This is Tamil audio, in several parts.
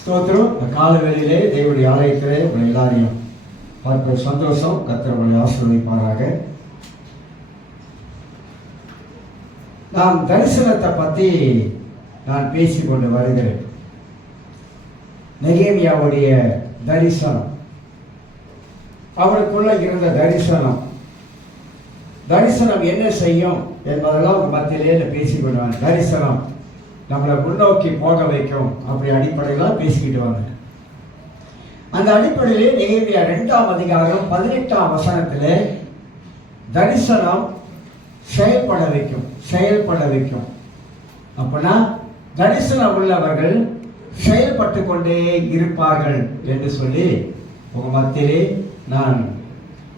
ஸ்தோத்திரம். காலவெளியிலே தேவனுடைய ஆலயத்திலே உங்களை எல்லாரையும் பார்ப்பது சந்தோஷம். கர்த்தர் உங்களை ஆசீர்வதிப்பாராக. நாம் தரிசனத்தை பற்றி நான் பேசிக்கொண்டு வருகிறேன். நெகேமியாவுடைய தரிசனம், அவனுக்குள்ள இருந்த தரிசனம் என்ன செய்யும் என்பதெல்லாம் மத்தியிலே பேசிக்கொண்டு தரிசனம் நம்மளை முன்னோக்கி போக வைக்கும். அப்படி அடிப்படையில் பேசிக்கிட்டு வந்தேன். அந்த அடிப்படையிலே நெகேமியா 2ஆம் அதிகாரம் 18ஆம் வசனத்திலே தரிசனம் செயல்பட வைக்கும். அப்படின்னா தரிசனம் உள்ளவர்கள் செயல்பட்டு கொண்டே இருப்பார்கள் என்று சொல்லி உங்க மத்தியிலே நான்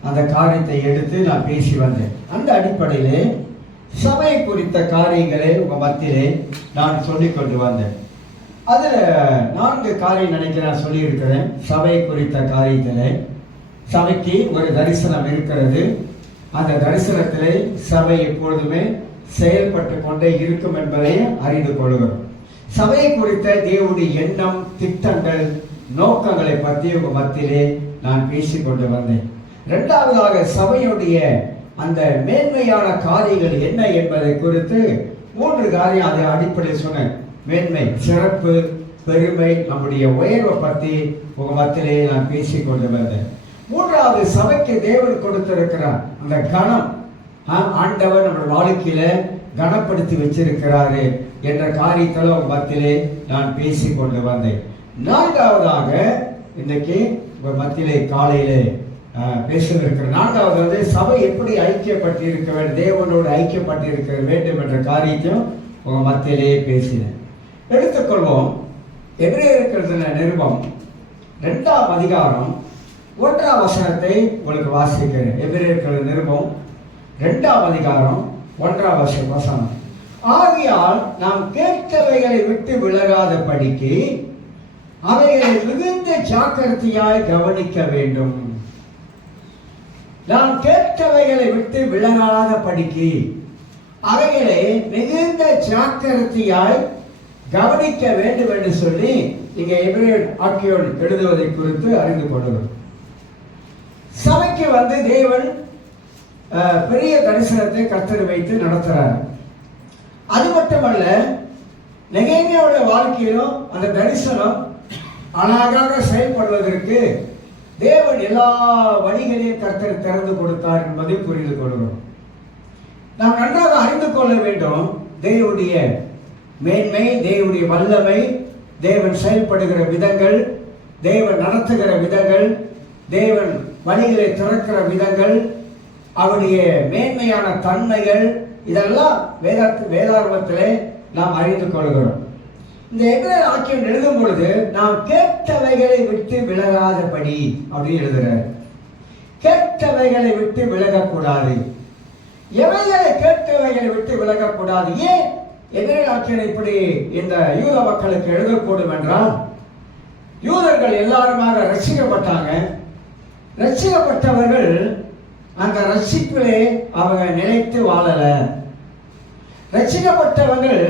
அந்த காரியத்தை எடுத்து நான் பேசி வந்தேன். அந்த அடிப்படையிலே சபை குறித்த காரியங்களை உங்க மத்தியிலே நான் சொல்லிக் கொண்டு வந்தேன். அதுல 4 காரியம் நான் சொல்லியிருக்கிறேன். சபை குறித்த காரியத்திலே சபைக்கு ஒரு தரிசனம் இருக்கிறது. அந்த தரிசனத்திலே சபை எப்பொழுதுமே செயல்பட்டு கொண்டே இருக்கும் என்பதை அறிந்து கொள்கிறோம். சபை குறித்த தேவனுடைய எண்ணம், திட்டங்கள், நோக்கங்களை பற்றி உங்க மத்தியிலே நான் பேசிக்கொண்டு வந்தேன். 2ஆவதாக சபையுடைய அந்த மேன்மையான காரியங்கள் என்ன என்பதை குறித்து 3 காரியம் அதை அடிப்படையில் சொன்னேன். மேன்மை, சிறப்பு, பெருமை, நம்முடைய உயர்வை பற்றி உங்க மத்தியிலே நான் பேசிக்கொண்டு வந்தேன். 3ஆவது, சபைக்கு தேவன் கொடுத்திருக்கிறார் அந்த கணம். ஆண்டவர் நம்ம வாழ்க்கையில கனப்படுத்தி வச்சிருக்கிறாரு என்ற காரியத்தில் உங்க மத்தியிலே நான் பேசிக்கொண்டு வந்தேன். 4ஆவதாக இன்னைக்கு உங்க மத்தியிலே காலையிலே பேசியிருக்கிற 4ஆவது சபை எப்படி ஐக்கியப்பட்டு இருக்க வேண்டும், தேவனோடு ஐக்கியப்பட்டு இருக்க வேண்டும் என்ற காரியத்தையும் உங்க மத்தியிலே பேசினேன். எடுத்துக்கொள்வோம். எபிரேயர் நிருபம் 2ஆம் அதிகாரம் 1ஆம் வசனத்தை உங்களுக்கு வாசிக்கிறேன். எபிரேயர் நிருபம் 2ஆம் அதிகாரம் 1ஆம் வசனம். ஆகையால் நாம் கேட்டவைகளை விட்டு விலகாத படிக்கு அவைகளை மிகுந்த ஜாக்கிரதையாய் கவனிக்க வேண்டும். நாம் கேட்டவைகளை விட்டு விலகாத படிக்கு அவைகளை மிகுந்த ஜாக்கிரதையாய் கவனிக்க வேண்டும் என்று சொல்லி இங்க எபிரேயர் ஆக்கியோன் எழுதுவதை குறித்து அறிந்து கொள்ளுங்கள். சபைக்கு தேவன் பெரிய தரிசனத்தை கர்த்தர் வைத்து நடத்துறார். அது மட்டுமல்ல, நெகேமியாவுடைய வாழ்க்கையிலும் அந்த தரிசனம் அழகாக செயல்படுவதற்கு தேவன் எல்லா வழிகளையும் கர்த்தர் திறந்து கொடுத்தார் என்பதை புரிந்து கொள்கிறோம். நாம் நன்றாக அறிந்து கொள்ள வேண்டும். தேவனுடைய மேன்மை, தேவனுடைய வல்லமை, தேவன் செயல்படுகிற விதங்கள், தேவன் நடத்துகிற விதங்கள், தேவன் வழிகளை திறக்கிற விதங்கள், அவருடைய மேன்மையான தன்மைகள், இதெல்லாம் வேதாகமத்திலே நாம் அறிந்து கொள்கிறோம். இந்த எபிரேயர் ஆக்கியோன் எழுதும் பொழுது நாம் கேட்டவைகளை விட்டு விலகாதபடி அப்படின்னு எழுதுறார். கேட்டவைகளை விட்டு விலகக்கூடாது. எவைகளை கேட்டவைகளை விட்டு விலகக்கூடாது? ஏன் எபிரேயர் ஆக்கியோன் இப்படி இந்த யூத மக்களுக்கு எழுதக்கூடும் என்றால், யூதர்கள் எல்லாருமாக ரட்சிக்கப்பட்டாங்க. ரட்சிக்கப்பட்டவர்கள் அந்த ரட்சிப்பிலே அவங்க நிலைத்து வாழல. ரட்சிக்கப்பட்டவர்கள்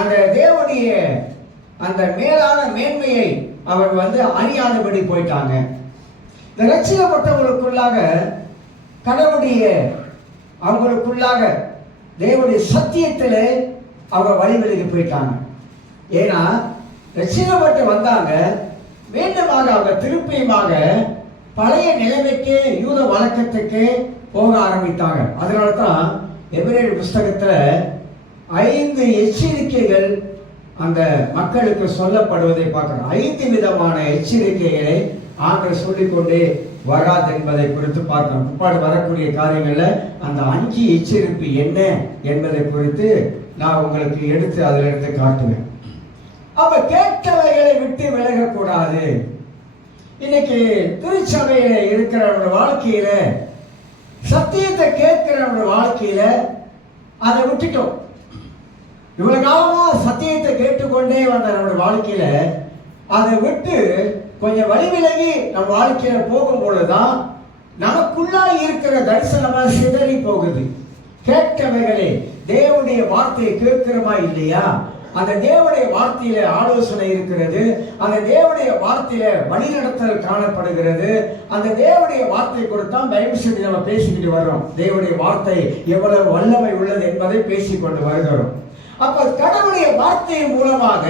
அந்த தேவனுடைய அந்த மேலான மேன்மையை அவர் அறியாதபடி போயிட்டாங்க. இந்த ரட்சிக்கப்பட்டவர்களுக்குள்ளாக கடவுளுடைய அவங்களுக்குள்ளாக தேவனுடைய சத்தியத்திலே அவங்க வழிவெளிக்கு போயிட்டாங்க. ஏன்னா ரட்சிக்கப்பட்டு வந்தாங்க, மீண்டுமாக அவங்க திருப்பியுமாக பழைய நிலைமைக்கு, யூத வழக்கத்துக்கு போக ஆரம்பித்தாங்க. அதனால தான் எபிரேயர் புஸ்தகத்துல 5 எச்சரிக்கைகள் அந்த மக்களுக்கு சொல்லப்படுவதை பார்க்கிறோம். 5 விதமான எச்சரிக்கைகளை ஆண்டவர் சொல்லிக்கொண்டே வராது என்பதை குறித்து பார்க்கிறோம். பிற்பாடு வரக்கூடிய காரியங்கள்ல அந்த 5 எச்சரிப்பு என்ன என்பதை குறித்து நான் உங்களுக்கு எடுத்து அதிலிருந்து காட்டுவேன். அப்ப கேட்டவைகளை விட்டு விலகக்கூடாது. இன்னைக்கு திருச்சபையில இருக்கிறவங்க வாழ்க்கையில, சத்தியத்தை கேட்கிறவங்க வாழ்க்கையில அதை விட்டுட்டோம். இவ்வளவு காலமா சத்தியத்தை கேட்டுக்கொண்டே வந்த நம்முடைய வாழ்க்கையில அதை விட்டு கொஞ்சம் வழி விலகி நம்ம வாழ்க்கையில போகும் பொழுதுதான் நமக்குள்ளா இருக்கிற தரிசனமா சிதறி போகுது. கேட்டவைகளே, தேவனுடைய வார்த்தையை கேட்கிறோமா இல்லையா? அந்த தேவனுடைய வார்த்தையில ஆலோசனை இருக்கிறது, அந்த தேவனுடைய வழியில வழிநடத்தல் காணப்படுகிறது. அந்த தேவனுடைய வார்த்தை கொடுத்தான் பைபிள் ஸ்டடி நம்ம பேசிக்கிட்டு வர்றோம். தேவனுடைய வார்த்தை எவ்வளவு வல்லமை உள்ளது என்பதை பேசிக்கொண்டு வருகிறோம். அப்ப கடவுளுடைய வார்த்தையின் மூலமாக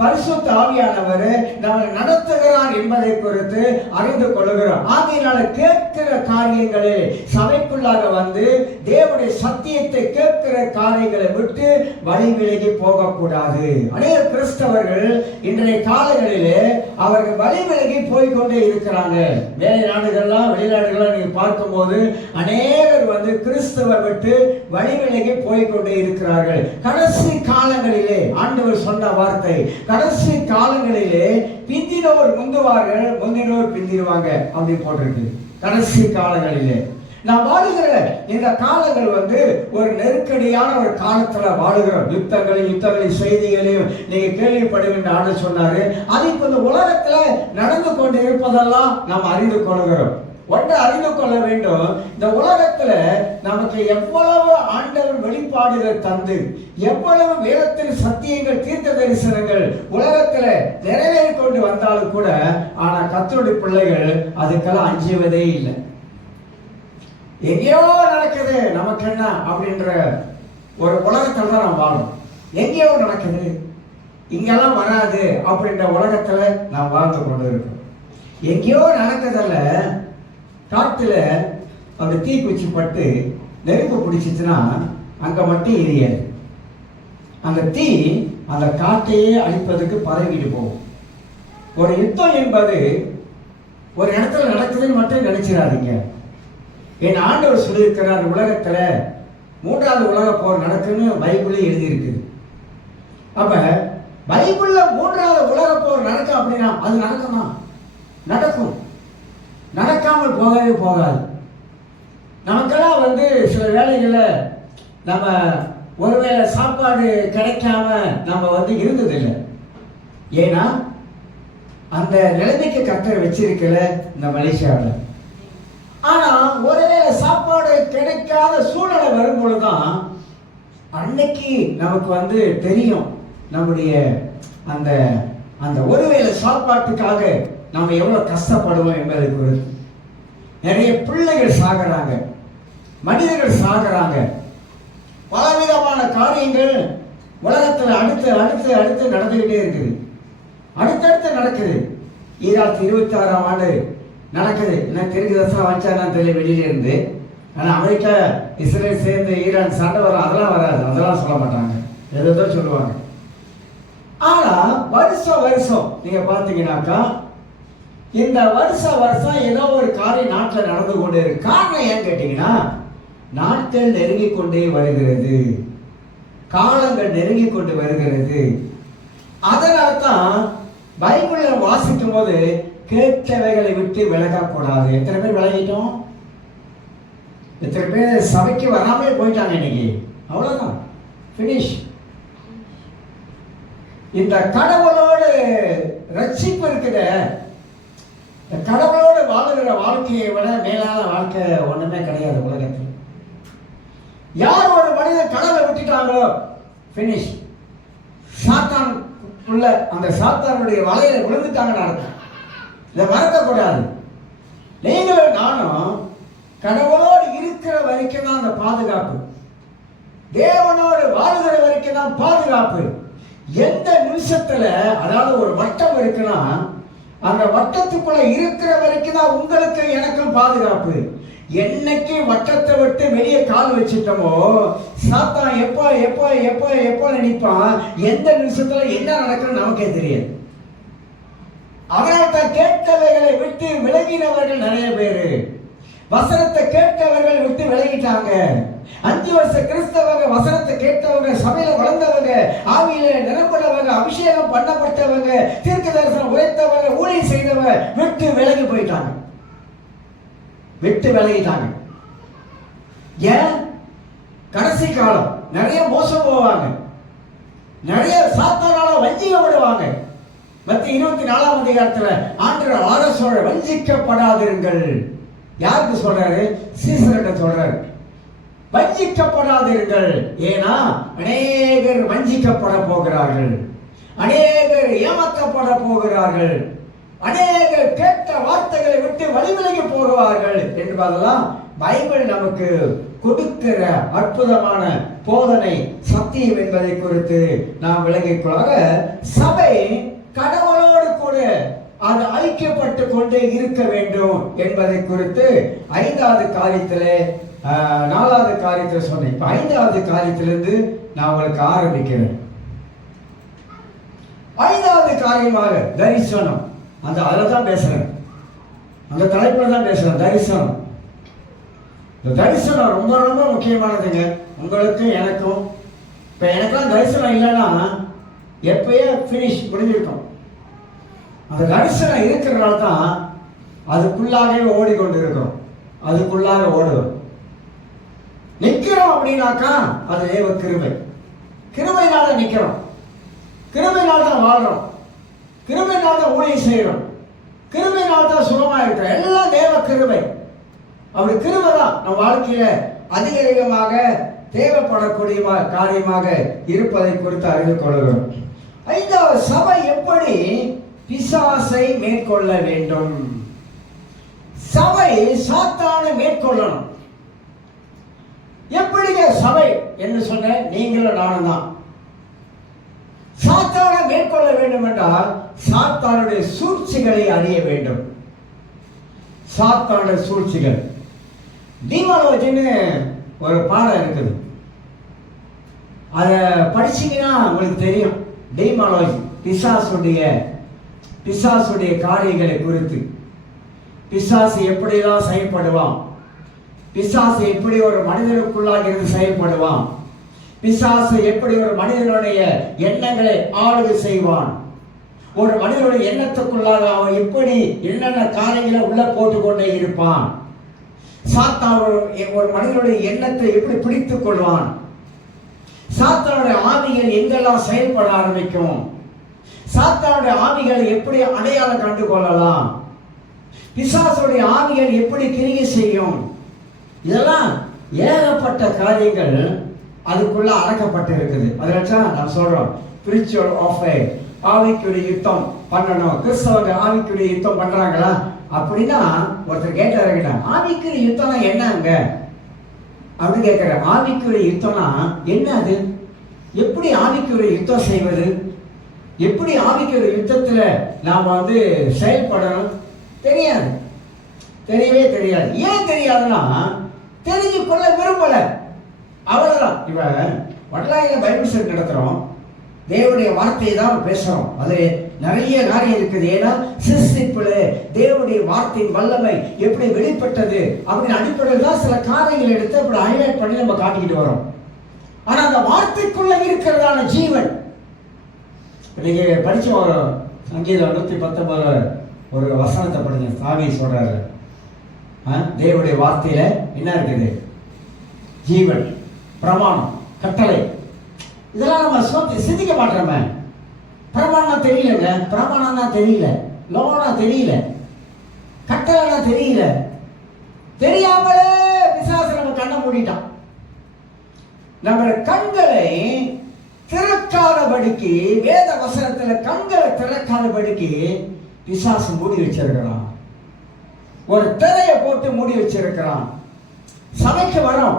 பரிசுத்த ஆவியானவர் நம்மை நடத்துகிறார் என்பதை குறித்து அறிந்து கொள்கிறோம். ஆகையினால கேட்கிற காரியங்களே சபைக்குள்ளாக வந்து தேவனுடைய சத்தியத்தை கேட்கிற காரியங்களை விட்டு வழி விலகி போகக்கூடாது. அநேக கிறிஸ்தவர்கள் இன்றைய காலங்களிலே அவர்கள் வழி விலகி போய்கொண்டே இருக்கிறாங்க. வேலை நாடுகள்லாம் வெளிநாடுகள்லாம் நீங்க பார்க்கும்போது அநேகர் வந்து கிறிஸ்தவ விட்டு வழி விலகி போய்கொண்டே இருக்கிறார்கள். கடைசி காலங்களிலே ஆண்டவர் சொன்ன வார்த்தை, கடைசி காலங்களிலே பிந்தினோர் முந்துவார்கள், முந்தினோர் பிந்திடுவாங்க அப்படி போட்டிருக்கு. கடைசி காலங்களிலே நாம் வாழுகிற இந்த காலங்கள் வந்து ஒரு நெருக்கடியான ஒரு காலத்துல வாழுகிறோம். யுத்தங்களின் செய்திகளையும் நீங்க கேள்விப்படுகின்ற ஆண்டு சொன்னாரு. அது இப்ப இந்த உலகத்துல நடந்து கொண்டு இருப்பதெல்லாம் நாம் அறிந்து கொள்கிறோம். ஒன்றை அறிந்து கொள்ள வேண்டும், இந்த உலகத்துல நமக்கு எவ்வளவு ஆண்டவர் வெளிப்பாடுகள் தந்து, எவ்வளவு வேதத்தில் சத்தியங்கள் தீர்க்க தரிசனங்கள் உலகத்துல நிறைவேறி கொண்டு வந்தாலும் கூட, ஆனா கர்த்தருடைய பிள்ளைகள் அதுக்கெல்லாம் அஞ்சுவதே இல்லை. எங்கேயோ நடக்குது, நமக்கு என்ன அப்படின்ற ஒரு உலகத்துல தான் நாம் வாழும். எங்கேயோ நடக்குது, இங்கெல்லாம் வராது அப்படின்ற உலகத்துல நாம் வாழ்ந்து கொண்டு இருக்கோம். எங்கேயோ நடக்குதல்ல, காட்டுல அந்த தீக்குச்சி பட்டு நெருப்பு பிடிச்சிச்சுன்னா அங்க மட்டும் எரியாது. அந்த தீ அந்த காட்டையே அழிப்பதற்கு பரவிட்டு போகும். ஒரு யுத்தம் என்பது ஒரு இடத்துல நடக்குதுன்னு மட்டும் நினைச்சிடாதீங்க. என் ஆண்டவர் சொல்லியிருக்கிறார், உலகத்துல 3வது உலக போர் நடக்குன்னு பைபிள்ல எழுதியிருக்குது. அப்ப பைபிள்ல 3வது உலக போர் நடக்கும் அப்படின்னா அது நடக்குமா? நடக்கும். நடக்காமல் போகவே போகாது. நமக்கெல்லாம் வந்து சில வேளைகளில் நம்ம ஒருவேளை சாப்பாடு கிடைக்காம நம்ம வந்து இருந்ததில்லை. ஏன்னா அந்த நிலைமைக்கு கர்த்தர் வச்சிருக்கல இந்த மலேசியாவில். ஆனா ஒருவேளை சாப்பாடு கிடைக்காத சூழ்நிலை வரும்பொழுதுதான் அன்னைக்கு நமக்கு வந்து தெரியும் நம்முடைய அந்த அந்த ஒருவேளை சாப்பாட்டுக்காக நம்ம எவ்வளவு கஷ்டப்படுவோம் என்பதை குறித்து. நிறைய பிள்ளைகள் சாகிறாங்க, மனிதர்கள் சாகிறாங்க, பலவிதமான காரியங்கள் உலகத்தில் அடுத்து அடுத்து அடுத்து நடந்துகிட்டே இருக்குது. அடுத்தடுத்து நடக்குது. 2026ஆம் ஆண்டு நடக்குது. என்ன தெற்கு தசா வச்சா நான் தெரியல வெளியில இருந்து. ஆனால் அமெரிக்கா இஸ்ரேல் சேர்ந்து ஈரான் சண்டை வரும், அதெல்லாம் வராது, அதெல்லாம் சொல்ல மாட்டாங்க, எதோ சொல்லுவாங்க. ஆனா வருஷம் நீங்க பார்த்தீங்கன்னாக்கா இந்த வருஷம் ஏதோ ஒரு காரியம் நாட்டில் நடந்து கொண்டே இருக்கு. காரணம் ஏன்னு கேட்டீங்கன்னா, நாட்கள் நெருங்கி கொண்டே வருகிறது, காலங்கள் நெருங்கி கொண்டு வருகிறது. அதனால்தான் பைபிளை வாசிக்கும் போது கேட்டவைகளை விட்டு விலகக்கூடாது. எத்தனை பேர் விலகிட்டோம்? எத்தனை பேர் சபைக்கு வராமலே போயிட்டாங்க இன்னைக்கு? அவ்வளவுதான், பினிஷ். இந்த கடவுளோடு ரட்சிப்பு இருக்குத, கடவுளோடு வாழுகிற வாழ்க்கையை விட மேலான வாழ்க்கை ஒண்ணுமே கிடையாது உலகத்தில். யார் ஒரு மனிதன் கடவுளை விட்டுட்டாங்களோ பினிஷ். சாத்தான் உள்ள அந்த சாத்தானுடைய வலையில விழுந்துட்டாங்கன்னு அர்த்தம். இதை மறக்கக்கூடாது. நீங்களும் நானும் கடவுளோடு இருக்கிற வரைக்கும் தான் அந்த பாதுகாப்பு, தேவனோடு வாழுகிற வரைக்கும் தான் பாதுகாப்பு. எந்த நிமிஷத்துல, அதாவது ஒரு வட்டம் இருக்குன்னா அந்த வட்டத்துக்குள்ள இருக்கிற வரைக்கும் தான் உங்களுக்கு எனக்கும் பாதுகாப்பு. என்னைக்கு வட்டத்தை விட்டு வெளியே கால் வச்சுட்டோமோ சாத்தான் எப்போ எப்போ எப்போ எப்போ நினைப்பான், எந்த நிமிஷத்துல என்ன நடக்குன்னு நமக்கே தெரியாது. அதனால் தான் கேட்கவைகளை விட்டு விலகினவர்கள் நிறைய பேரு. வசனத்தை கேட்கவர்கள் விட்டு விலகிட்டாங்க. 5 வருஷ கிறிஸ்தவங்க, வசனத்தை கேட்டவங்க, சபையில வளர்ந்தவங்க, ஆவியில நிரம்புறவங்க, அபிஷேகம் பண்ணப்பட்டவங்க, தீர்க்க தரிசனம் உரைத்தவங்க, ஊழியம் செய்தவங்க விட்டு விலகி போயிட்டாங்க, விட்டு விலகிட்டாங்க. ஏன்? கடைசி காலம். நிறைய மோசம் போவாங்க, நிறைய சாத்தானால வஞ்சிக்கப்படுவாங்க. மத்திய 24ஆம் அதிகாரத்துல ஆண்டவர் ஆலோசனை, வஞ்சிக்கப்படாதிருங்கள். யாருக்கு சொல்றாரு? சீசர்கிட்ட சொல்றாரு. வஞ்சிக்கப்படாதீர்கள். ஏன்னா அநேகர் வஞ்சிக்கப்பட போகிறார்கள், அநேகர் ஏமாற்றப்பட போகிறார்கள், அநேகர் கேட்ட வார்த்தைகளை விட்டு வழிவிலகி போகிறார்கள் என்பதெல்லாம் பைபிள் நமக்கு கொடுக்கிற அற்புதமான போதனை, சத்தியம் என்பதை குறித்து நாம் விளங்கிக் கொள்ள. சபை கடவுளோடு கூட அது ஐக்கியப்பட்டு கொண்டே இருக்க வேண்டும் என்பதை குறித்து 5வது காரியத்திலே 4வது காரியத்தில் சொன்னேன். இப்ப 5வது காரியத்திலிருந்து நான் உங்களுக்கு ஆரம்பிக்கிறேன். 5வது காரியமாக தரிசனம், அதில் தான் பேசுறேன், அந்த தலைப்புல தான் பேசுறேன். தரிசனம், இந்த தரிசனம் ரொம்ப ரொம்ப முக்கியமானதுங்க, உங்களுக்கும் எனக்கும். இப்ப எனக்கெல்லாம் தரிசனம் இல்லைன்னா எப்பயே பினிஷ் முடிஞ்சிருக்கும். அந்த தரிசனம் இருக்கிறனால தான் அதுக்குள்ளாகவே ஓடிக்கொண்டு இருக்கிறோம், அதுக்குள்ளாக ஓடுவோம். நிக்கிறோம் அப்படின்னாக்கா அது தேவ கிருபை, கிருபையினால நிக்கிறோம், கிருபையினால தான் வாழ்றோம், கிருபையினால தான் ஊழியம் செய்யறோம், கிருபையினால தான் சுகமா இருக்கிறோம். எல்லாம் தேவ கிருபை. அப்படி கிருபை தான் நம் வாழ்க்கையில அதிகமாக தேவைப்படக்கூடிய காரியமாக இருப்பதை குறித்து அறிந்து கொள்கிறோம். 5வது, சபை எப்படி பிசாசை மேற்கொள்ள வேண்டும். சபை சாத்தானை மேற்கொள்ளணும். எப்படிங்க சபை என்று சொன்ன நீங்களும் நானும் தான். சாத்தானை மேற்கொள்ள வேண்டும் என்றால் சாத்தானுடைய சூழ்ச்சிகளை அறிய வேண்டும். சாத்தானுடைய சூழ்ச்சிகள், டீமாலஜின்னு ஒரு பாடம் இருக்குது, அதை படிச்சீங்கன்னா உங்களுக்கு தெரியும். டீமாலஜி பிசாசுடைய காரியங்களை குறித்து, பிசாசு எப்படிலாம் செயல்படுவான், பிசாசு எப்படி ஒரு மனிதனுக்குள்ளாக இருந்து செயல்படுவான், பிசாசு எப்படி ஒரு மனிதனுடைய எண்ணங்களை ஆளுகை செய்வான், ஒரு மனிதனுடைய எண்ணத்துக்குள்ளாக அவன் எப்படி என்னென்ன காரியங்களை உள்ள போட்டுக்கொண்டே இருப்பான், சாத்தான் ஒரு மனிதனுடைய எண்ணத்தை எப்படி பிடித்துக் கொள்வான், சாத்தானுடைய ஆவிகள் எங்கெல்லாம் செயல்பட ஆரம்பிக்கும், சாத்தானுடைய ஆவிகளை எப்படி அடையாளம் கண்டு கொள்ளலாம், பிசாசுடைய ஆவிகள் எப்படி கிரியை செய்யும், இதெல்லாம் ஏகப்பட்ட காரியங்கள் அதுக்குள்ள அடக்கப்பட்டு இருக்குது. அதனால நான் சொல்றோம், ஸ்பிரிச்சுவல் வார்ஃபேர், ஆவிக்குரிய யுத்தம் பண்ணணும். கிறிஸ்தவங்க ஆவிக்குரிய யுத்தம் பண்றாங்களா அப்படின்னா ஒருத்தர் கேட்டாருங்க, ஆவிக்குரிய யுத்தம்னா என்னங்க அப்படின்னு கேட்கிற. ஆவிக்குரிய யுத்தம்னா என்ன, அது எப்படி ஆவிக்குரிய யுத்தம் செய்வது, எப்படி ஆவிக்குரிய யுத்தத்துல நாம செயல்படணும் தெரியாது, தெரியவே தெரியாது. ஏன் தெரியாதுன்னா தெரிஞ்சு கொள்ள விரும்பல, அவ்வளவுதான். இவன் வடலாயில பைபிள் ஸ்டடி நடத்துறோம், தேவனுடைய வார்த்தையை தான் பேசுறோம், அது நிறைய காரியம் இருக்குது. ஏன்னா சிருஷ்டிப்புல தேவனுடைய வார்த்தையின் வல்லமை எப்படி வெளிப்பட்டது அப்படின்னு அடிப்படையில் தான் சில காரியங்களை எடுத்து அப்படி ஹைலைட் பண்ணி நம்ம காட்டிக்கிட்டு வரோம். ஆனா அந்த வார்த்தைக்குள்ள இருக்கிறதான ஜீவன், இன்னைக்கு படிச்ச ஒரு சங்கீதம் 119 ஒரு வசனத்தை படிங்க. சாமி சொல்றாரு, தேவனுடைய வார்த்தையில என்ன இருக்குது, ஜீவன், பிரமாணம், கட்டளை. இதெல்லாம் நம்ம சிந்திக்க மாட்டோமே. பிரமாணம் தெரியலங்க, பிரமாணம்னா தெரியல, லோனா தெரியல, கட்டளைனா தெரியல, தெரியாமலே பிசாசு நம்ம கண்ணை மூடிட்டான். நம்ம கண்களை திறக்காதபடிக்கு, வேத வசனத்துல கண்களை திறக்காதபடிக்கு பிசாசு மூடி வச்சிருக்கிறான், ஒரு திரையை போட்டு மூடி வச்சிருக்கிறான். சபைக்கு வரோம்,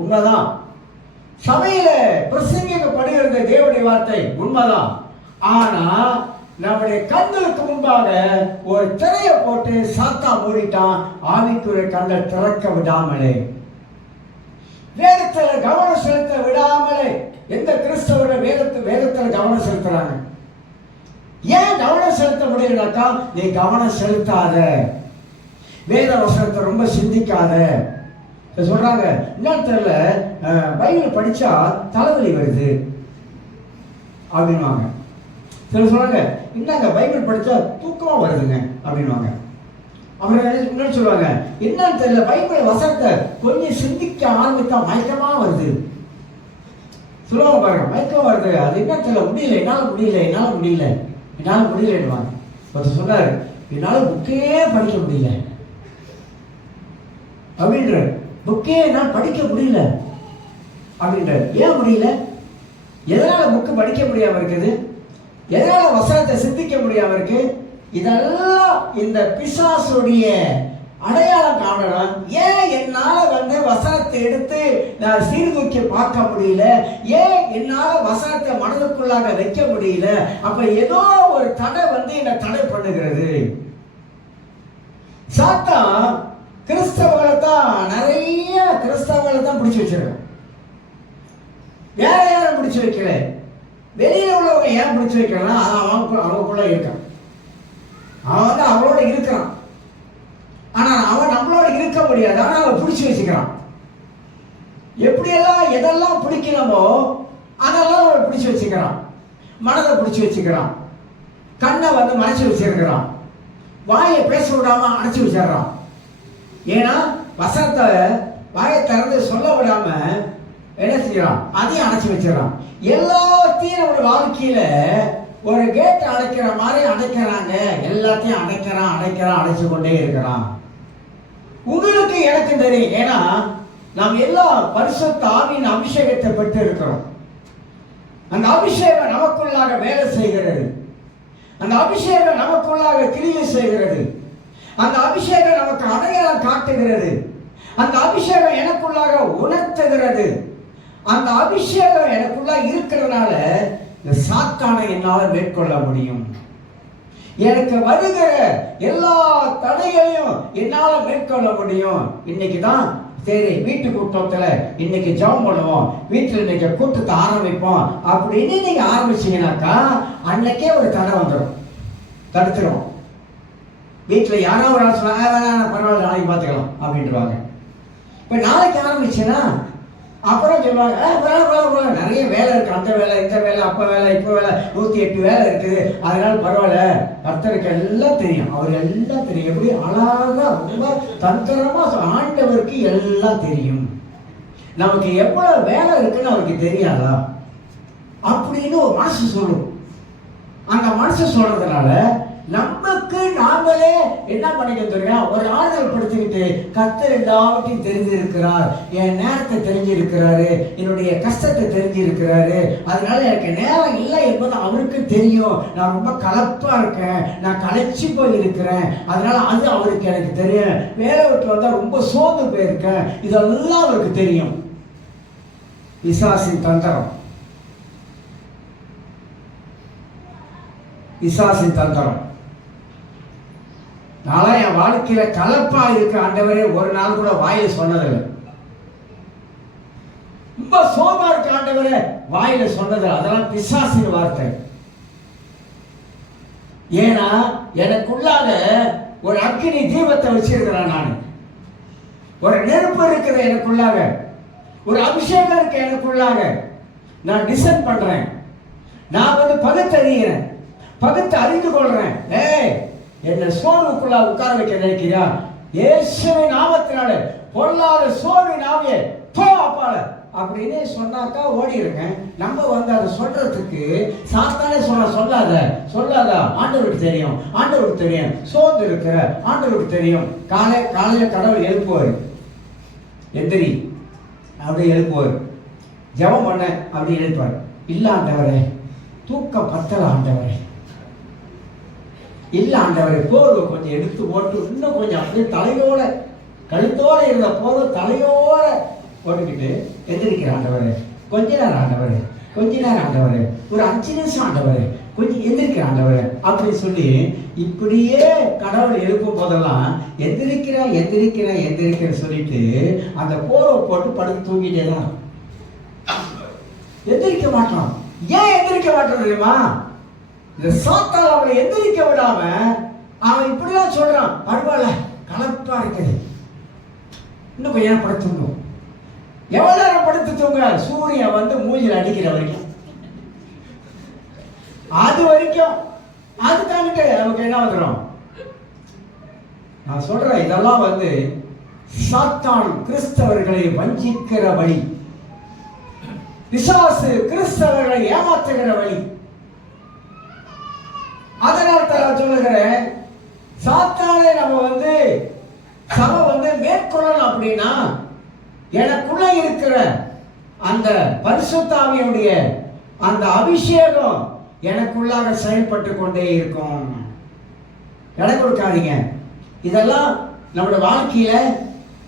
உண்மைதான், சபையில பிரசங்கிக்கப்படுகிறது தேவனுடைய வார்த்தை, உண்மைதான். ஆனா நம்முடைய கண்களுக்கு முன்பாக ஒரு திரையை போட்டு சாத்தா மூடிட்டான், ஆவிக்குரிய கண்கள் திறக்க விடாமலே, வேதத்துல கவனம் செலுத்த விடாமலே. எந்த கிறிஸ்தவருடைய வேதத்துல கவனம் செலுத்துறாங்க? ஏன் கவனம் செலுத்த முடியலனாக்கா, நீ கவனம் செலுத்தாத, வேத வசனத்தை ரொம்ப சிந்திக்காத. சொல்றாங்க, என்னன்னு தெரியல, பைபிள் படிச்சா தலைவலி வருது அப்படின்வாங்க. சில சொல்றாங்க, என்னங்க பைபிள் படிச்சா தூக்கமா வருதுங்க அப்படின்வாங்க. அப்புறம் என்ன சொல்லுவாங்க, என்னன்னு தெரியல, பைபிள் வசனத்தை கொஞ்சம் சிந்திக்க ஆரம்பித்தா மயக்கமா வருது சொல்லுவாங்க. பாருங்க, மயக்கம் வருது, அது என்ன தெரியல, முடியல, என்னால முடியலன்னுவாங்க. ஒருத்தர் சொன்னாரு, என்னால புக்கே படிக்க முடியல அப்படின்ற, புக்கே நான் படிக்க முடியல. அப்படின்றார். ஏன் முடியல? எதனால புக்கு படிக்க முடியாம இருக்குது? எதனால வசனத்தை சிந்திக்க முடியாம இருக்கு? இதெல்லாம் இந்த பிசாசுடைய அடையாளம் காணலாம். ஏன் என்னால வசனத்தை எடுத்து நான் சீர்தூக்கி பார்க்க முடியல? ஏன் என்னால வசனத்தை மனதுக்குள்ளாக வைக்க முடியல? அப்ப ஏதோ ஒரு தடை என்ன தடை பண்ணுகிறது. சாத்தான் கிறிஸ்தவர்களை தான், நிறைய கிறிஸ்தவர்களை தான் பிடிச்சு வச்சிருக்கான். வேற யாரும் பிடிச்சு வைக்கல. வெளியில உள்ளவங்க ஏன் பிடிச்சு வைக்கலாம்? அவனுக்குள்ள இருக்கான். அவன் அவளோட இருக்கிறான். ஆனா அவன் நம்மளோட இருக்க முடியாது. ஆனா அவன் பிடிச்சு வச்சுக்கிறான். எப்படியெல்லாம் எதெல்லாம் பிடிக்கணுமோ அதெல்லாம் அவன் பிடிச்சு வச்சுக்கிறான். மனதை பிடிச்சு வச்சுக்கிறான். கண்ணை மறைச்சு வச்சிருக்கிறான். வாயை பேச விடாம அடைச்சு வச்சிடறான். ஏன்னா வசனத்தை வாயை திறந்து சொல்ல விடாம என்ன செய்யறான்? அதையும் அடைச்சு வச்சிடறான். எல்லாத்தையும் நம்மளோட வாழ்க்கையில ஒரு கேட் அடைக்கிற மாதிரி அடைக்கிறாங்க. எல்லாத்தையும் அடைக்கிறான் அடைச்சு கொண்டே இருக்கிறான். உங்களுக்கு எனக்கு தெரியும். ஏன்னா நாம் எல்லா பரிசுத்த ஆவியின் அபிஷேகத்தை பெற்று இருக்கிறோம். அந்த அபிஷேகம் நமக்குள்ளாக வேலை செய்கிறது. அந்த அபிஷேகம் நமக்குள்ளாக கிரியை செய்கிறது. அந்த அபிஷேகம் நமக்கு அடையாளம் காட்டுகிறது. அந்த அபிஷேகம் எனக்குள்ளாக உணர்த்துகிறது. அந்த அபிஷேகம் எனக்குள்ளாக இருக்கிறதுனால இந்த சாத்தானை என்னால் மேற்கொள்ள முடியும். எனக்கு வருகிற எல்லா தடைகளையும் என்னால் மேற்கொள்ள முடியும். இன்னைக்கு தான் சரி வீட்டு கூட்டத்தில் இன்னைக்கு ஜெபம் பண்ணுவோம், வீட்டில் இன்னைக்கு கூட்டத்தை ஆரம்பிப்போம் அப்படின்னு நீங்க ஆரம்பிச்சீங்கன்னாக்கா அன்னைக்கே ஒரு தடை வந்துடும், தடுத்துரும். வீட்டில் யாரோ ஒரு ஆள் சொன்னாங்க பரவாயில்ல நாளைக்கு பார்த்துக்கலாம் அப்படின்ட்டுருவாங்க. இப்போ நாளைக்கு ஆரம்பிச்சுன்னா அப்புறம் சொல்லுவாங்க நிறைய வேலை இருக்கு, அந்த வேலை இந்த வேலை அப்போ வேலை இப்போ வேலை 108 வேலை இருக்குது, அதனால பரவாயில்ல கர்த்தருக்கு எல்லாம் தெரியும், அவர் எல்லாம் தெரியும். எப்படி அழகா ரொம்ப தந்திரமா ஆண்டவருக்கு எல்லாம் தெரியும். நமக்கு எவ்வளவு வேலை இருக்குன்னு அவருக்கு தெரியாதா அப்படின்னு ஒரு மனசு சொல்லும். அந்த மனசு சொல்றதுனால நமக்கு நாங்களே என்ன பண்ணிக்க தெரியும், ஒரு ஆறுதல் படுத்திக்கிட்டு கர்த்தர் எல்லாவற்றையும் தெரிஞ்சிருக்கிறார், என் நேரத்தை தெரிஞ்சிருக்கிறாரு, என்னுடைய கஷ்டத்தை தெரிஞ்சிருக்கிறாரு, அதனால எனக்கு நேரம் இல்லை என்பது அவருக்கு தெரியும். நான் ரொம்ப கலப்பா இருக்கேன், நான் களைச்சி போய் இருக்கிறேன், அதனால அது அவருக்கு எனக்கு தெரியும். வேலை விட்டு வந்தா ரொம்ப சோர்ந்து போயிருக்கேன், இதெல்லாம் அவருக்கு தெரியும். பிசாசின் தந்திரம், பிசாசின் தந்திரம். நாளா என் வாழ்க்கையில கலப்பா இருக்க ஆண்டவரே ஒரு நாள் கூட வாயில சொன்னதில்லை. ரொம்ப சோமா இருக்க ஆண்டவரே வாயில சொன்னதில்லை. அதெல்லாம் பிசாசின் வார்த்தை. ஏன்னா எனக்குள்ளாக ஒரு அக்கினி தீபத்தை வச்சிருக்கிறேன். நான் ஒரு நெருப்பு இருக்கிற எனக்குள்ளாக, ஒரு அபிஷேகம் இருக்கு எனக்குள்ளாக. நான் டிசைன் பண்றேன், நான் பகுத்தறிகிறேன், பகுத்து அறிந்து கொள்றேன். என்ன சோர்வுக்குள்ள உட்கார வைக்க நினைக்கிறா? இயேசுவின் நாமத்தினால பொல்லாத சோர்வின் ஆவியே போ அப்பால அப்படின்னு சொன்னாக்கா ஓடிடுங்க. நம்ம அதை சொல்றதுக்கு சாத்தானே சொல்லாத ஆண்டவருக்கு தெரியும், ஆண்டவருக்கு தெரியும், சோர்ந்து இருக்கிற ஆண்டவருக்கு தெரியும். காலையில கடவுள் எழுப்புவார், எந்திரி அப்படி எழுப்புவார், ஜெபம் பண்ண அப்படி எழுப்பார். இல்ல ஆண்டவரே தூக்கம் பத்தல ஆண்டவரே, இல்ல ஆண்டவரே போர்வை கொஞ்சம் எடுத்து போட்டு இன்னும் கொஞ்சம் அப்படியே தலையோட கழுத்தோட இருந்த போர்வை தலையோட போட்டுக்கிட்டு எந்திரிக்கிற ஆண்டவரே, கொஞ்ச நேரம் ஆண்டவரே, கொஞ்ச நேரம் ஆண்டவரே, ஒரு 5 நிமிஷம் ஆண்டவரே, கொஞ்சம் எந்திரிக்கிற ஆண்டவரே அப்படின்னு சொல்லி இப்படியே கடவுள் எழுப்பும் போதெல்லாம் எந்திரிக்கிறேன் எந்திரிக்கிறேன் எந்திரிக்கிறேன் சொல்லிட்டு அந்த போர்வை போட்டு படுத்து தூங்கிட்டே தான் எந்திரிக்க மாட்டான். ஏன் எந்திரிக்க மாட்டான் தெரியுமா? இந்த சாத்தால் அவனை எந்திரிக்க விடாம அவன் இப்படிலாம் சொல்றான், பரவாயில்ல கலப்பா இருக்குது, இன்னும் கொஞ்ச நேரம் படுத்துங்க. எவ்வளவு நேரம் படுத்து தூங்க? சூரியன் மூஞ்சில அடிக்கிற வரைக்கும், அது வரைக்கும் அது தாண்டிட்டு நமக்கு என்ன வந்துடும்? நான் சொல்றேன் இதெல்லாம் சாத்தான் கிறிஸ்தவர்களை வஞ்சிக்கிற வழி, பிசாசு கிறிஸ்தவர்களை ஏமாற்றுகிற வழி. அதனால் தான் சொல்லுகிறேன், சாத்தானே நம்ம சபை மேற்கொள்ளணும் அப்படின்னா எனக்குள்ள இருக்கிற அந்த பரிசுத்த ஆவியுடைய அந்த அபிஷேகம் எனக்குள்ளாக செயல்பட்டு கொண்டே இருக்கும். இடம் கொடுக்காதீங்க. இதெல்லாம் நம்மளோட வாழ்க்கையில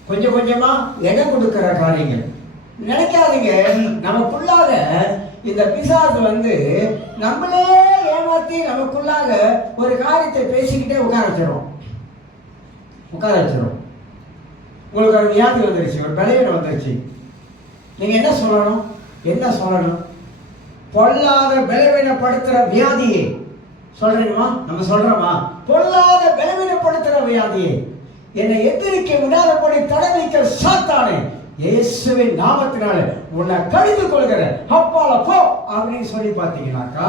கொஞ்சம் கொஞ்சமா இடம் கொடுக்கிற காரியங்கள். நினைக்காதீங்க நமக்குள்ளாக இந்த பிசாசு நம்மளே ஏமாத்தி நமக்குள்ளாக ஒரு காரியத்தை பேசிக்கிட்டே உட்கார வச்சிடும். உங்களுக்கு ஒரு வியாதி வந்துருச்சு, ஒரு பலவீனம் வந்துருச்சு. நீங்க என்ன சொல்லணும்? பொல்லாத பலவீனப்படுத்துற வியாதியே சொல்றீங்களா? நம்ம சொல்றோமா? பொல்லாத பலவீனப்படுத்துற வியாதியே, என்னை எதிரிக்க விடாதபடி தடை வைக்க சாத்தானே, இயேசுவின் நாமத்தினால உன்னை கடிந்து கொள்கிற அப்பால போ அப்படின்னு சொல்லி பார்த்தீங்கன்னாக்கா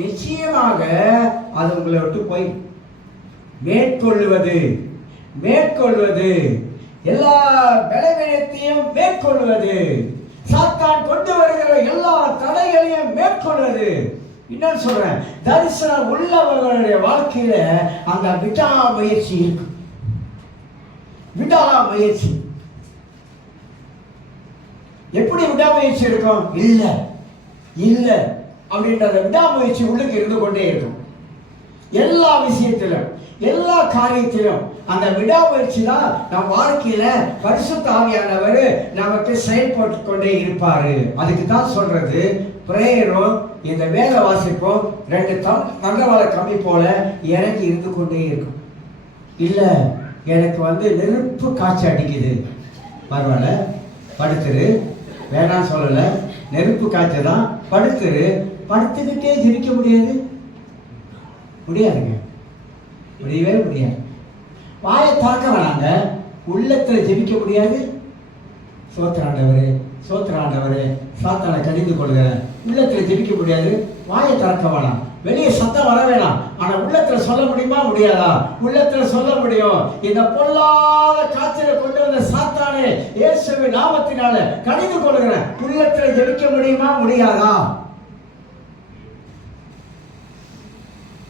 நிச்சயமாக அது உங்களை விட்டு போய் மேற்கொள்வது எல்லா பலவீனத்தையும் மேற்கொள்வது, சாத்தான் கொண்டு வருகிற எல்லா தடைகளையும் மேற்கொள்வது. இன்னொன்னு சொல்றேன், தரிசனம் உள்ளவர்களுடைய வாழ்க்கையில அந்த விடாமுயற்சி இருக்கு. விடாமுயற்சி எப்படி விடாமுயற்சி இருக்கும்? இல்ல அப்படின்ற விடாமுயற்சி உள்ளுக்கு இருந்து கொண்டே இருக்கும். எல்லா விஷயத்திலும் எல்லா காரியத்திலும் அந்த விடாமுயற்சி தான் நம் வாழ்க்கையில பரிசுத்த ஆவியானவர் நமக்கு செயல்பட்டு கொண்டே இருப்பாரு. அதுக்கு தான் சொல்றது பிரேயரும் இந்த வேத வாசிப்பும் 2 தண்டவாள கம்பி போல இறங்கி இருந்து கொண்டே இருக்கும். இல்ல எனக்கு நெருப்பு காய்ச்சி அடிக்குது, பரவாயில்ல படுத்துரு, வேணாம் சொல்லல, நெருப்பு காய்ச்சதான் படுத்துரு. படுத்துக்கிட்டே ஜெபிக்க முடியாதுங்க, முடியவே முடியாது. வாயை திறக்க வேணாங்க, உள்ளத்துல ஜெபிக்க முடியாது. சோத்திராண்டவரே சாத்தானை கடிந்து கொள்கிற உள்ளத்துல ஜெபிக்க முடியாது. வாயை திறக்க வேணாம், வெளியே சத்தம் வர வேணாம். ஆனா உள்ளத்துல சொல்ல முடியுமா? முடியாதா? உள்ளத்துல சொல்ல முடியும். இந்த பொல்லாத காய்ச்சலை கொண்டு வந்த சாத்தானே, இயேசுவின் நாமத்தினால கடிந்து கொள்கிறேன். உள்ளத்துல ஜெபிக்க முடியுமா? முடியாதா?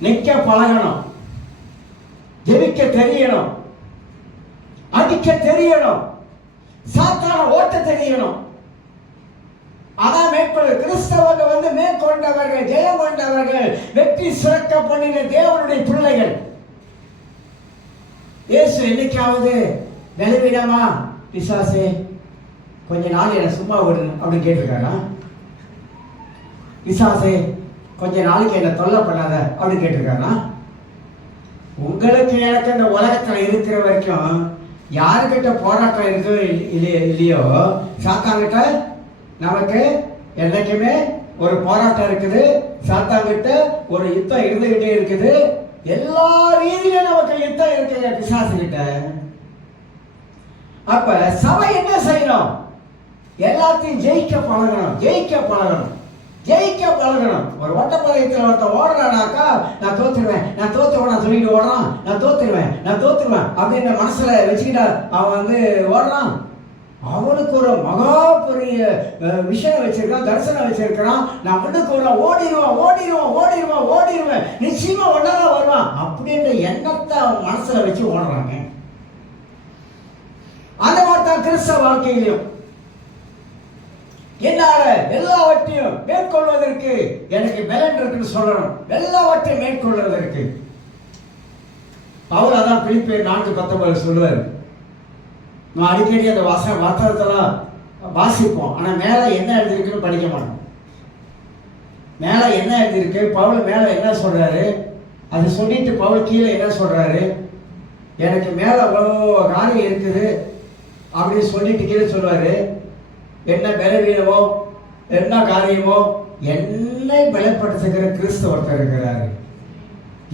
நிக்க பழகணும், ஜெபிக்க தெரியணும், அடிக்க தெரியணும், சாத்தான ஓட்ட தெரியணும். அதான் மேற்கொள்ள கிறிஸ்தவர்கள் மேற்கொண்டவர்கள், ஜெயம் கொண்டவர்கள், வெற்றி சிறக்க பண்ணின தேவனுடைய பிள்ளைகள். இயேசு என்னைக்காவது பலவீனமா பிசாசே கொஞ்ச நாள் என்ன சும்மா விடு அப்படின்னு கேட்டிருக்காரா? பிசாசே கொஞ்ச நாளைக்கு என்ன தொல்லை பண்ணாத அப்படின்னு கேட்டிருக்காரா? உங்களுக்கு எனக்கு இந்த உலகத்துல இருக்கிற வரைக்கும் யாருக்கிட்ட போராட்டம் இருக்கோ இல்லையோ, சாத்தாங்கிட்ட நமக்கு என்னைக்குமே ஒரு போராட்டம் இருக்குது. சாத்தாங்கிட்ட ஒரு யுத்தம் இருந்துகிட்டே இருக்குது. எல்லா ரீதியிலும் நமக்கு யுத்தம் இருக்குது பிசாசு கிட்ட. அப்ப சபை என்ன செய்யணும்? எல்லாத்தையும் ஜெயிக்க பழகணும். ஒரு ஓட்டப்பந்தயத்தில் ஒருத்தன் ஓடுறானாக்கா, நான் தோத்துருவேன் சொல்லிட்டு ஓடுறான். நான் தோத்துருவேன் அப்படின்னு மனசுல வச்சுக்கிட்டா அவன் ஓடுறான். அவனுக்கு ஒரு மகா பெரிய விஷயம் வச்சிருக்கான், தரிசனம் வச்சிருக்கிறான். நான் முன்னுக்கு ஓடிடுவேன், நிச்சயமா ஒன்னாதான் வருவான் அப்படின்ற எண்ணத்தை அவன் மனசுல வச்சு ஓடுறாங்க. அந்த மாதிரி தான் கிறிஸ்தவ வாழ்க்கையிலும் என்னால எல்லாவற்றையும் மேற்கொள்வதற்கு எனக்கு பலன் இருக்குன்னு சொல்லணும். எல்லாவற்றையும் மேற்கொள்வதற்கு பவுல் அதான் பிலிப்பியர் 4:19 சொல்லுவார். நம்ம அடிக்கடி அந்த வசனத்தெல்லாம் வாசிப்போம், ஆனா மேல என்ன எழுதிருக்குன்னு படிக்க மாட்டோம். மேல என்ன எழுதிருக்கு, பவுல் மேல என்ன சொல்றாரு, அது சொல்லிட்டு பவுல் கீழே என்ன சொல்றாரு, எனக்கு மேல அவ்வளோ காரியம் இருக்குது அப்படின்னு சொல்லிட்டு கீழே சொல்லுவாரு. என்ன பலவீனமோ என்ன காரியமோ, என்னை பலப்படுத்துகிற கிறிஸ்து ஒருத்தர் இருக்கிறாரு.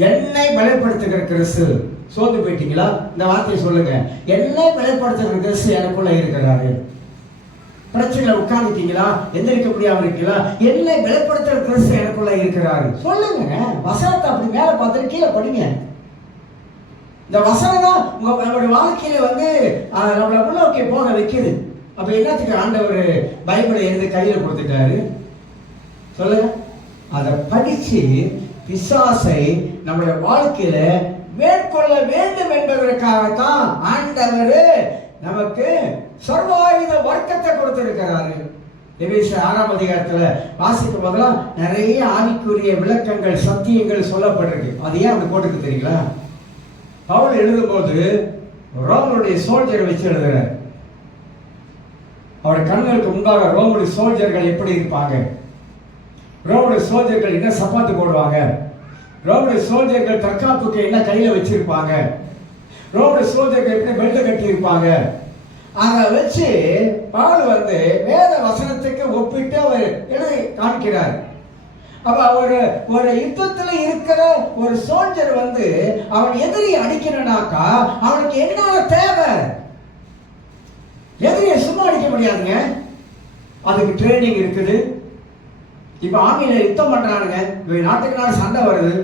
என்னை பலப்படுத்துகிற கிறிஸ்து. சோர்ந்து போயிட்டீங்களா? இந்த வார்த்தையை சொல்லுங்க. என்னை பலப்படுத்துகிற கிறிஸ்து எனக்குள்ள இருக்கிறாரு. பிரச்சனையில உட்கார்ந்துட்டீங்களா? எந்திரிக்க முடியாம இருக்கீங்களா? என்னை பலப்படுத்துகிற கிறிஸ்து எனக்குள்ள இருக்கிறாரு. சொல்லுங்க. வசனத்தை அப்படி மேல பார்த்துட்டு கீழே படிங்க. இந்த வசனம் தான் நம்மளுடைய வாழ்க்கையில நம்மளை முன்னோக்கி போக வைக்குது. அப்ப என்னத்துக்கு ஆண்டவர் பைபிளை எழுதி கையில கொடுத்துட்டாரு? சொல்லுங்க. அதை படிச்சு பிசாசை நம்மளுடைய வாழ்க்கையில மேற்கொள்ள வேண்டும் என்பதற்காகத்தான் ஆண்டவர் நமக்கு சர்வாயுத வர்க்கத்தை கொடுத்திருக்கிறாரு. எபேசியர் 6ஆம் அதிகாரத்துல வாசிக்கும் போதெல்லாம் நிறைய ஆவிக்குரிய விளக்கங்கள் சத்தியங்கள் சொல்லப்பட்டிருக்கு. அது ஏன் அப்படி போட்டுருக்கு தெரியுங்களா? பவுல் எழுதும்போது ரோமனுடைய சோல்ஜரை வச்சு எழுதுறார். அவருடைய கண்களுக்கு முன்பாக ரோமனுடைய சோல்ஜர்கள் எப்படி இருப்பாங்க, ரோமனுடைய சோல்ஜர்கள் என்ன சப்பாத்து போடுவாங்க, ரோமனுடைய சோல்ஜர்கள் தற்காப்புக்கு என்ன கையில வச்சிருப்பாங்க, ரோமனுடைய சோல்ஜர்கள் எப்படி பெல்ட் கட்டி இருப்பாங்க, அதை வச்சு பவுல் வேத வசனத்துக்கு ஒப்பிட்டு அவர் எழுதி காண்கிறார். அப்ப ஒரு யுத்தத்துல இருக்கிற ஒரு சோல்ஜர் அவன் எதிரி அடிக்கணும்னாக்கா அவனுக்கு என்ன தேவை? எதிரியை சும்மா அடிக்க முடியாதுங்க, அதுக்கு ட்ரைனிங் இருக்குது. இப்ப ஆர்மியில யுத்தம் பண்றானுங்க, நாட்டுக்கு நாடு சண்டை வருது,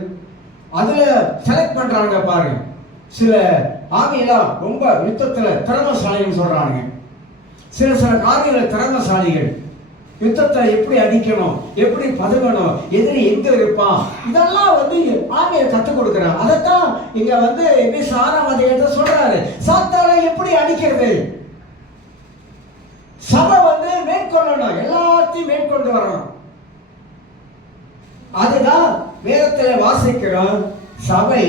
அதுல செலக்ட் பண்றாங்க பாருங்க. சில ஆர்மியெல்லாம் ரொம்ப யுத்தத்துல திறமசாலின்னு சொல்றானுங்க, சில காரியங்கள் திறமசாலிகள். யுத்தத்தை எப்படி அடிக்கணும், எப்படி பதுங்கணும், எதிரி எங்க இருப்பான், இதெல்லாம் ஆர்மியை கற்றுக் கொடுக்குறான். அதைத்தான் இங்க எபேசியர் 6ஆம் அதிகாரத்துல சொல்றாரு. சாத்தானை எப்படி அடிக்கிறது? சபை மேற்கொள்ளணும், எல்லாத்தையும் மேற்கொண்டு வரணும். அதுதான் வேதத்துல வாசிக்கிறோம். சபை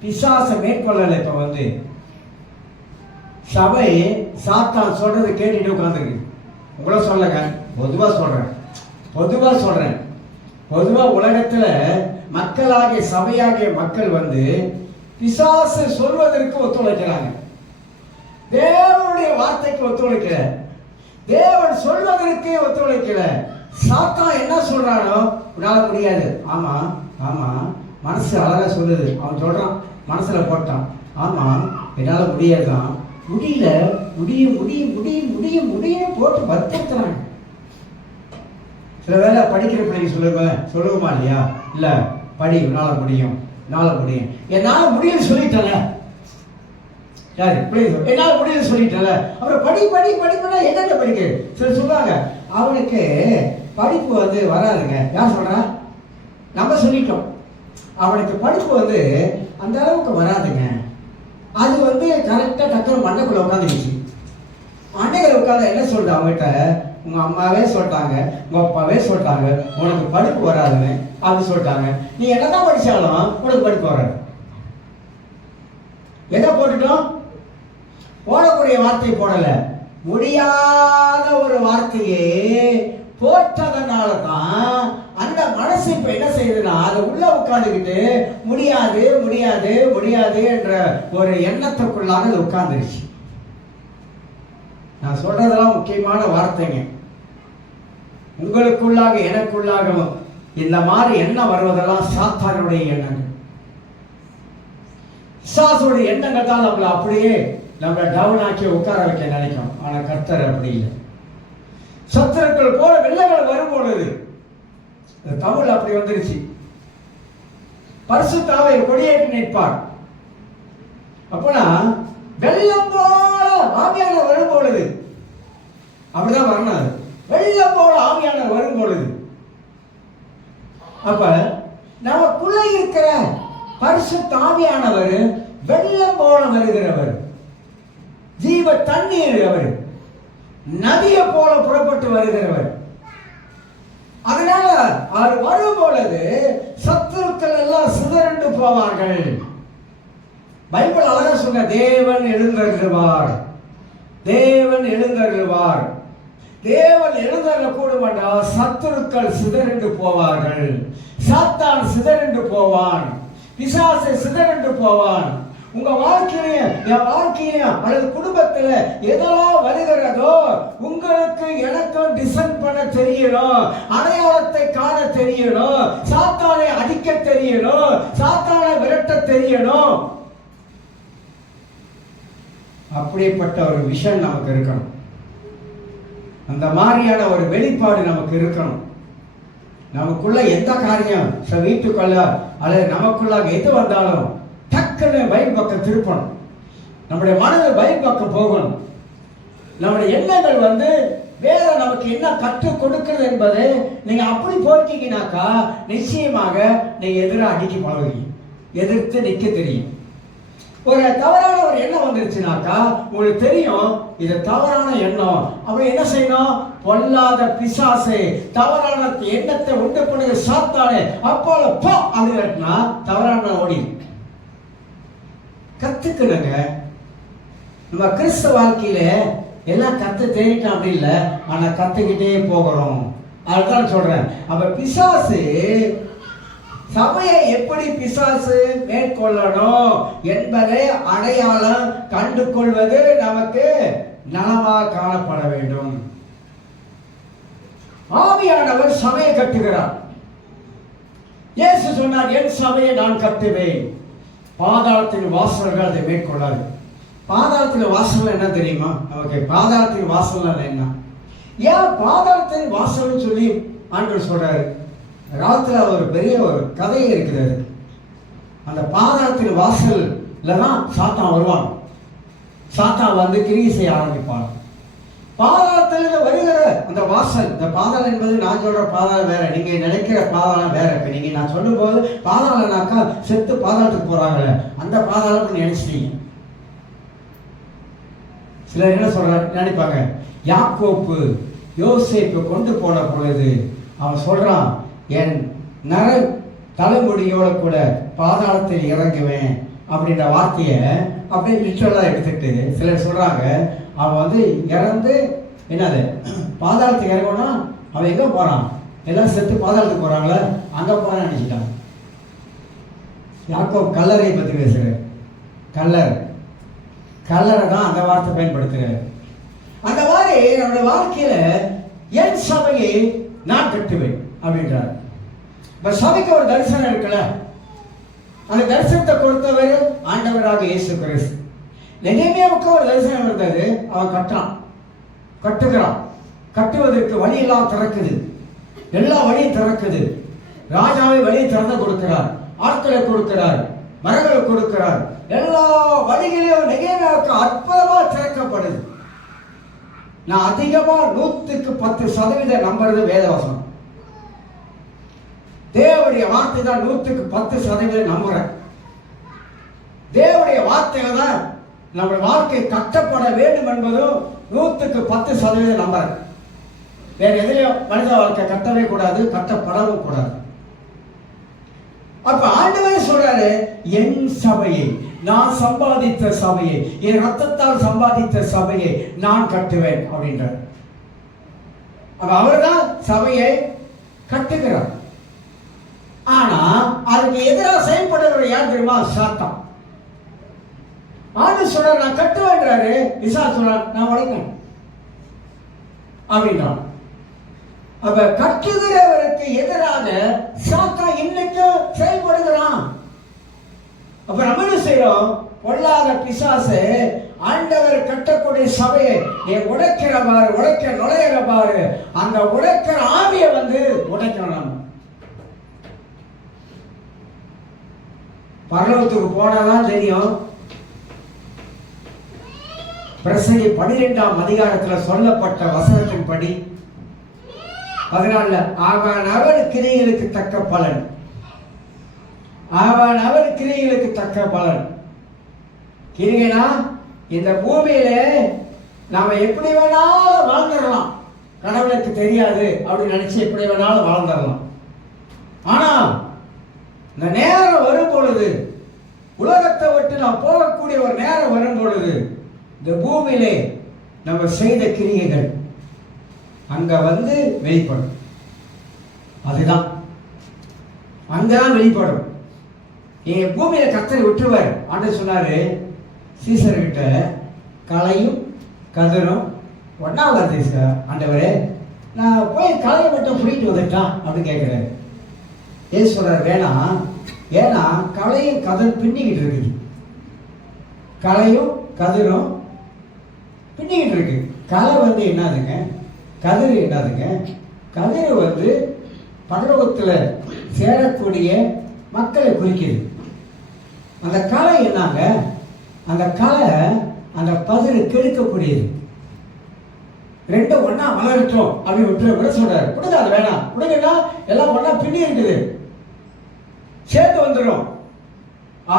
பிசாச மேற்கொள்ளல. இப்ப சபை சாத்தான் சொல்றது கேட்டுட்டு உட்கார்ந்துருக்கு. உங்களை சொல்லங்க, பொதுவா சொல்றேன். பொதுவா உலகத்துல மக்களாகிய சபையாகிய மக்கள் பிசாசு சொல்வதற்கு ஒத்துழைக்கிறாங்க, தேவனுடைய வார்த்தைக்கு ஒத்துழைக்கல, தேவன் சொல்வதற்கு ஒத்துழைக்கல. சாத்தான் என்ன சொல்றானோ உன்னால முடியாது. ஆமா ஆமா, மனசு அழகா சொல்லுது. அவன் சொல்றான், மனசுல போட்டான், ஆமா என்னால முடியாதுதான், முடியல, முடியும் முடியும் முடியும் முடியும் முடியும் போட்டு வற்புறுத்துறாங்க. சில வேலை படிக்கிற பிள்ளைங்க சொல்லுவோமா இல்லையா? இல்ல படி, உன்னால முடியும், என்னால முடியும், என்னால முடியும் சொல்லிட்டல. யாரு பிள்ளைங்க என்னால முடியும் சொல்லிட்டல, அப்புறம் படி படி படிப்புனா என்னென்ன படிக்க? சில சொல்றாங்க அவனுக்கு படிப்பு வராதுங்க. யார் சொல்றா? நம்ம சொல்லிட்டோம். அவனுக்கு படிப்பு அந்த அளவுக்கு வராதுங்க. அது கரெக்டா டக்குனு மண்டைக்குள்ள உட்காந்துருச்சு. மண்டைகளை உட்காந்து என்ன சொல்ற அவங்ககிட்ட? உங்க அம்மாவே சொல்லிட்டாங்க, உங்க அப்பாவே சொல்லிட்டாங்க, உனக்கு படிப்பு வராதுன்னு அப்படி சொல்லிட்டாங்க. நீ என்னதான் படிச்சாலும் உனக்கு படிப்பு வராது. எதை போட்டுட்டோம்? போடக்கூடிய வார்த்தை போடல, முடியாத ஒரு வார்த்தையே போட்டதனால தான் அந்த மனசு இப்ப என்ன செய்யுதுன்னா அதை உள்ள உட்காந்துக்கிட்டு முடியாது முடியாது முடியாது என்ற ஒரு எண்ணத்துக்குள்ளாக அது உட்கார்ந்துருச்சு. நான் சொல்றதெல்லாம் முக்கியமான வார்த்தைங்க. உங்களுக்குள்ளாக எனக்குள்ளாகவும் இந்த மாதிரி எண்ணம் வருவதெல்லாம் சாத்தானுடைய எண்ணங்கள், பிசாசுடைய எண்ணங்கள் தான் நம்மளை அப்படியே டவுன் ஆக்கி உட்கார வைக்க நினைக்கும். ஆனா கர்த்தர் அப்படி இல்லை. சத்துருக்கள் போல வெள்ளங்கள் வரும் பொழுது தமிழ் அப்படி வந்துருச்சு. பரிசுத்த ஆவியை கொடியேற்றி நிற்பார். அப்பனா வெள்ளம் போல ஆவியானவர் வரும் பொழுது அப்படிதான் வரணும். வெள்ளம் போல ஆவியானவர் வரும் பொழுது அப்ப நமக்குள்ள இருக்கிற பரிசுத்த ஆவியானவர் வெள்ளம் போல வருகிறவர், ஜீவ தண்ணீர், அவர் நதியை போல புறப்பட்டு வருகிறவர். அதனால அவர் வரும் பொழுது சத்துருக்கள் எல்லாம் சிதறண்டு போவார்கள். பைபிள் அழகா சொன்ன, தேவன் எழுந்தருளுவார், தேவன் எழுந்தருளுவார். தேவன் எழுந்தருளக்கூடும் என்றால் சத்துருக்கள் சிதறண்டு போவார்கள், சாத்தான் சிதறண்டு போவான், பிசாசு சிதறண்டு போவான். உங்க வாழ்க்கையிலையும் என் வாழ்க்கையிலையும் அல்லது குடும்பத்துல எதெல்லாம் வருகிறதோ உங்களுக்கு எனக்கும் டிசைன் பண்ண தெரியணும், அடையாளத்தை காண தெரியணும், சாத்தானை அடிக்க தெரியணும், சாத்தானை விரட்ட தெரியணும். அப்படிப்பட்ட ஒரு விஷன் நமக்கு இருக்கணும். அந்த மாதிரியான ஒரு வெளிப்பாடு நமக்கு இருக்கணும். நமக்குள்ள எந்த காரியம் வீட்டுக்குள்ள அல்லது நமக்குள்ளாக எது வந்தாலும் டக்குன்னு பைபிள் பக்கம் திருப்பணும். நம்முடைய மனது பைபிள் பக்கம் போகணும். நம்முடைய எண்ணங்கள் வேற நமக்கு என்ன கற்றுக் கொடுக்குறது என்பது நீங்க அப்படி போய்க்கிங்கனாக்கா நிச்சயமாக நீங்க எதிராக அடிக்க பழகுவீங்க, எதிர்த்து நிற்க தெரியும். ஒரு தவறான ஒரு எண்ணம் வந்துருச்சுனாக்கா உங்களுக்கு தெரியும் இது தவறான எண்ணம். அப்ப என்ன செய்யணும்? பொல்லாத பிசாசு, தவறான எண்ணத்தை உண்டு பண்ணுகிற சாத்தானே, அப்போல போ அப்படின்னா தவறான ஓடி. கத்துக்கணுங்க. நம்ம கிறிஸ்தவ வாழ்க்கையில எல்லாம் கத்து தெரிவிட்டோம் அப்படி இல்லை, ஆனா கத்துக்கிட்டே போகிறோம். அதுதான் சொல்றேன். அப்ப பிசாசு சபையை எப்படி பிசாசு மேற்கொள்ளணும் என்பதை அடையாளம் கண்டு கொள்வது நமக்கு நலமாக காணப்பட வேண்டும். ஆவியானவர் சபையை கட்டுகிறார். இயேசு சொன்னார், என் சபையை நான் கட்டுவேன், பாதாளத்தின் வாசல்கள் அதை மேற்கொள்ளாது. பாதாளத்தின் வாசல் என்ன தெரியுமா நமக்கு? பாதாளத்தின் வாசல் என்ன? ஏன் பாதாளத்தின் வாசல் சொல்லி ஆண்டவர் சொல்றாரு? காலத்துல ஒரு பெரிய ஒரு கதையே இருக்கிறது. அந்த பாதாளத்தின் வாசல்ல தான் சாத்தான் வருவான். சாத்தான் வந்து கிரியை செய்ய ஆரம்பிப்பான். பாதாளத்தில் வருகிற அந்த வாசல், இந்த பாதாளம் என்பது நான் சொல்ற பாதாளம் வேற, நீங்க நினைக்கிற பாதாளம் வேற. இப்ப நீங்க நான் சொல்லும் போது பாதாளம்னாக்கா செத்து பாதாளத்துக்கு போறாங்க, அந்த பாதாளம் நினைச்சிட்டீங்க. சிலர் என்ன சொல்ற நினைப்பாங்க, யாக்கோப்பு யோசேப்பு கொண்டு போன பொழுது அவன் சொல்றான், என் நர தலைமுடியோட கூட பாதாளத்தில் இறங்குவேன் அப்படின்ற வார்த்தையை அப்படியே லிட்டரலா எடுத்துட்டு சிலர் சொல்றாங்க, அவன் வந்து இறந்து என்னது பாதாளத்துக்கு இறங்கணும்னா அவன் எங்க போறான்? எல்லாம் செத்து பாதாளத்துக்கு போறாங்களே, அங்க போறான்னு நினைச்சிட்டான். யாக்கோப் கல்லறை பத்தி பேசுறாரு. கல்லறை தான் அந்த வார்த்தை பயன்படுத்துகிறார். அந்த மாதிரி நம்முடைய வாழ்க்கையில என் சபையை நான் கட்டுவேன் அப்படின்றார். இப்ப சபைக்கு ஒரு தரிசனம் இருக்குல்ல, அந்த தரிசனத்தை கொடுத்தவர் ஆண்டவராக இயேசு கிறிஸ்து. நெகேமியாவுக்கு ஒரு தரிசனம் இருந்தது, அவன் கட்டுகிறான். கட்டுவதற்கு வழியெல்லாம் திறக்குது, எல்லா வழியும் திறக்குது. ராஜாவை வழியை திறந்து கொடுக்கிறார், ஆட்களை கொடுக்கிறார், மரங்களை கொடுக்கிறார். எல்லா வழிகளையும் நெகேமியாவுக்கு அற்புதமா திறக்கப்படுது. நான் அதிகமா 100% நம்புறது வேதவசனம். தேவனுடைய வார்த்தை தான் 110% நம்புறேன். தேவனுடைய வார்த்தையில தான் நம்ம வாழ்க்கை கட்டப்பட வேண்டும் என்பதும் 110% நம்புறேன். வேற எதிலையும் மனித வாழ்க்கை கட்டவே கூடாது, கட்டப்படவும் கூடாது. அப்ப ஆண்டவரே சொல்றாரு, என் சபையை, நான் சம்பாதித்த சபையை, என் ரத்தத்தால் சம்பாதித்த சபையை நான் கட்டுவேன் அப்படின்றார். அப்ப அவர்தான் சபையை கட்டுகிறார். ஆனா அதுக்கு எதிராக செயல்படுகிற யார் தெரியுமா? சாத்தான். ஆண்டு சொல்ற நான் கட்டுவேன்றாரு, விசா சொல்ற நான் உடைக்கணும் அப்படின்றான். அப்ப கட்டுகிறவருக்கு எதிராக சாத்தான் இன்னைக்கு செயல்படுகிறான். அப்ப நம்ம என்ன செய்யறோம்? பொல்லாத பிசாசு ஆண்டவர் கட்டக்கூடிய சபையை நீ உடைக்கிற பாரு, நுழையிற பாரு, அந்த உடைக்கிற ஆவியை வந்து உடைக்கணும். நம்ம பரலோகத்துக்கு போனாதான் தெரியும். பிரசங்கி 12ஆம் அதிகாரத்தில் சொல்லப்பட்ட வசனத்தின்படி 14 அவன் அவர் கிரியைகளுக்கு தக்க பலன், அவன் அவர் கிரியைகளுக்கு தக்க பலன். கிரிகைனா இந்த பூமியில நாம எப்படி வேணாலும் வாழ்ந்துடலாம், கடவுளுக்கு தெரியாது அப்படின்னு நினைச்சு எப்படி வேணாலும் வாழ்ந்துடலாம். ஆனா இந்த நேரம் வரும் பொழுது, உலகத்தை விட்டு நாம் போகக்கூடிய ஒரு நேரம் வரும் பொழுது, இந்த பூமியிலே நம்ம செய்த கிரியைகள் அங்க வந்து வெளிப்படும். அதுதான் அங்கதான் வெளிப்படும். என் பூமியில கர்த்தர் விட்டுருவார். ஆண்டவர் சொன்னாரு சீசர்கிட்ட, களையும் கதிரும் ஒன்னா வருது. ஆண்டவரே நான் போய் களையை மட்டும் புடிட்டு வந்துட்டான் அப்படின்னு கேட்கிறாரு. ஏன் சொல்றாரு? வேணாம், ஏன்னா களையும் கதிர் பின்னிக்கிட்டு இருக்குது. களையும் கதிரும் பின்னிக்கிட்டு இருக்கு. களை வந்து என்னதுங்க? கதிர் என்னதுங்க? கதிர் வந்து பரலோகத்துல சேரக்கூடிய மக்களை குறிக்குது. அந்த களை என்னங்க? அந்த களை அந்த பதிரை கெடுக்கக்கூடியது. ரெண்டும் ஒன்னா வளரட்டும் அப்படின்னு விட சொல்றாரு. கொடுங்க, அது வேணாம், கொடுங்கன்னா எல்லாம் ஒன்னா பின்னி இருக்குது, சேர்த்து வந்துடும்.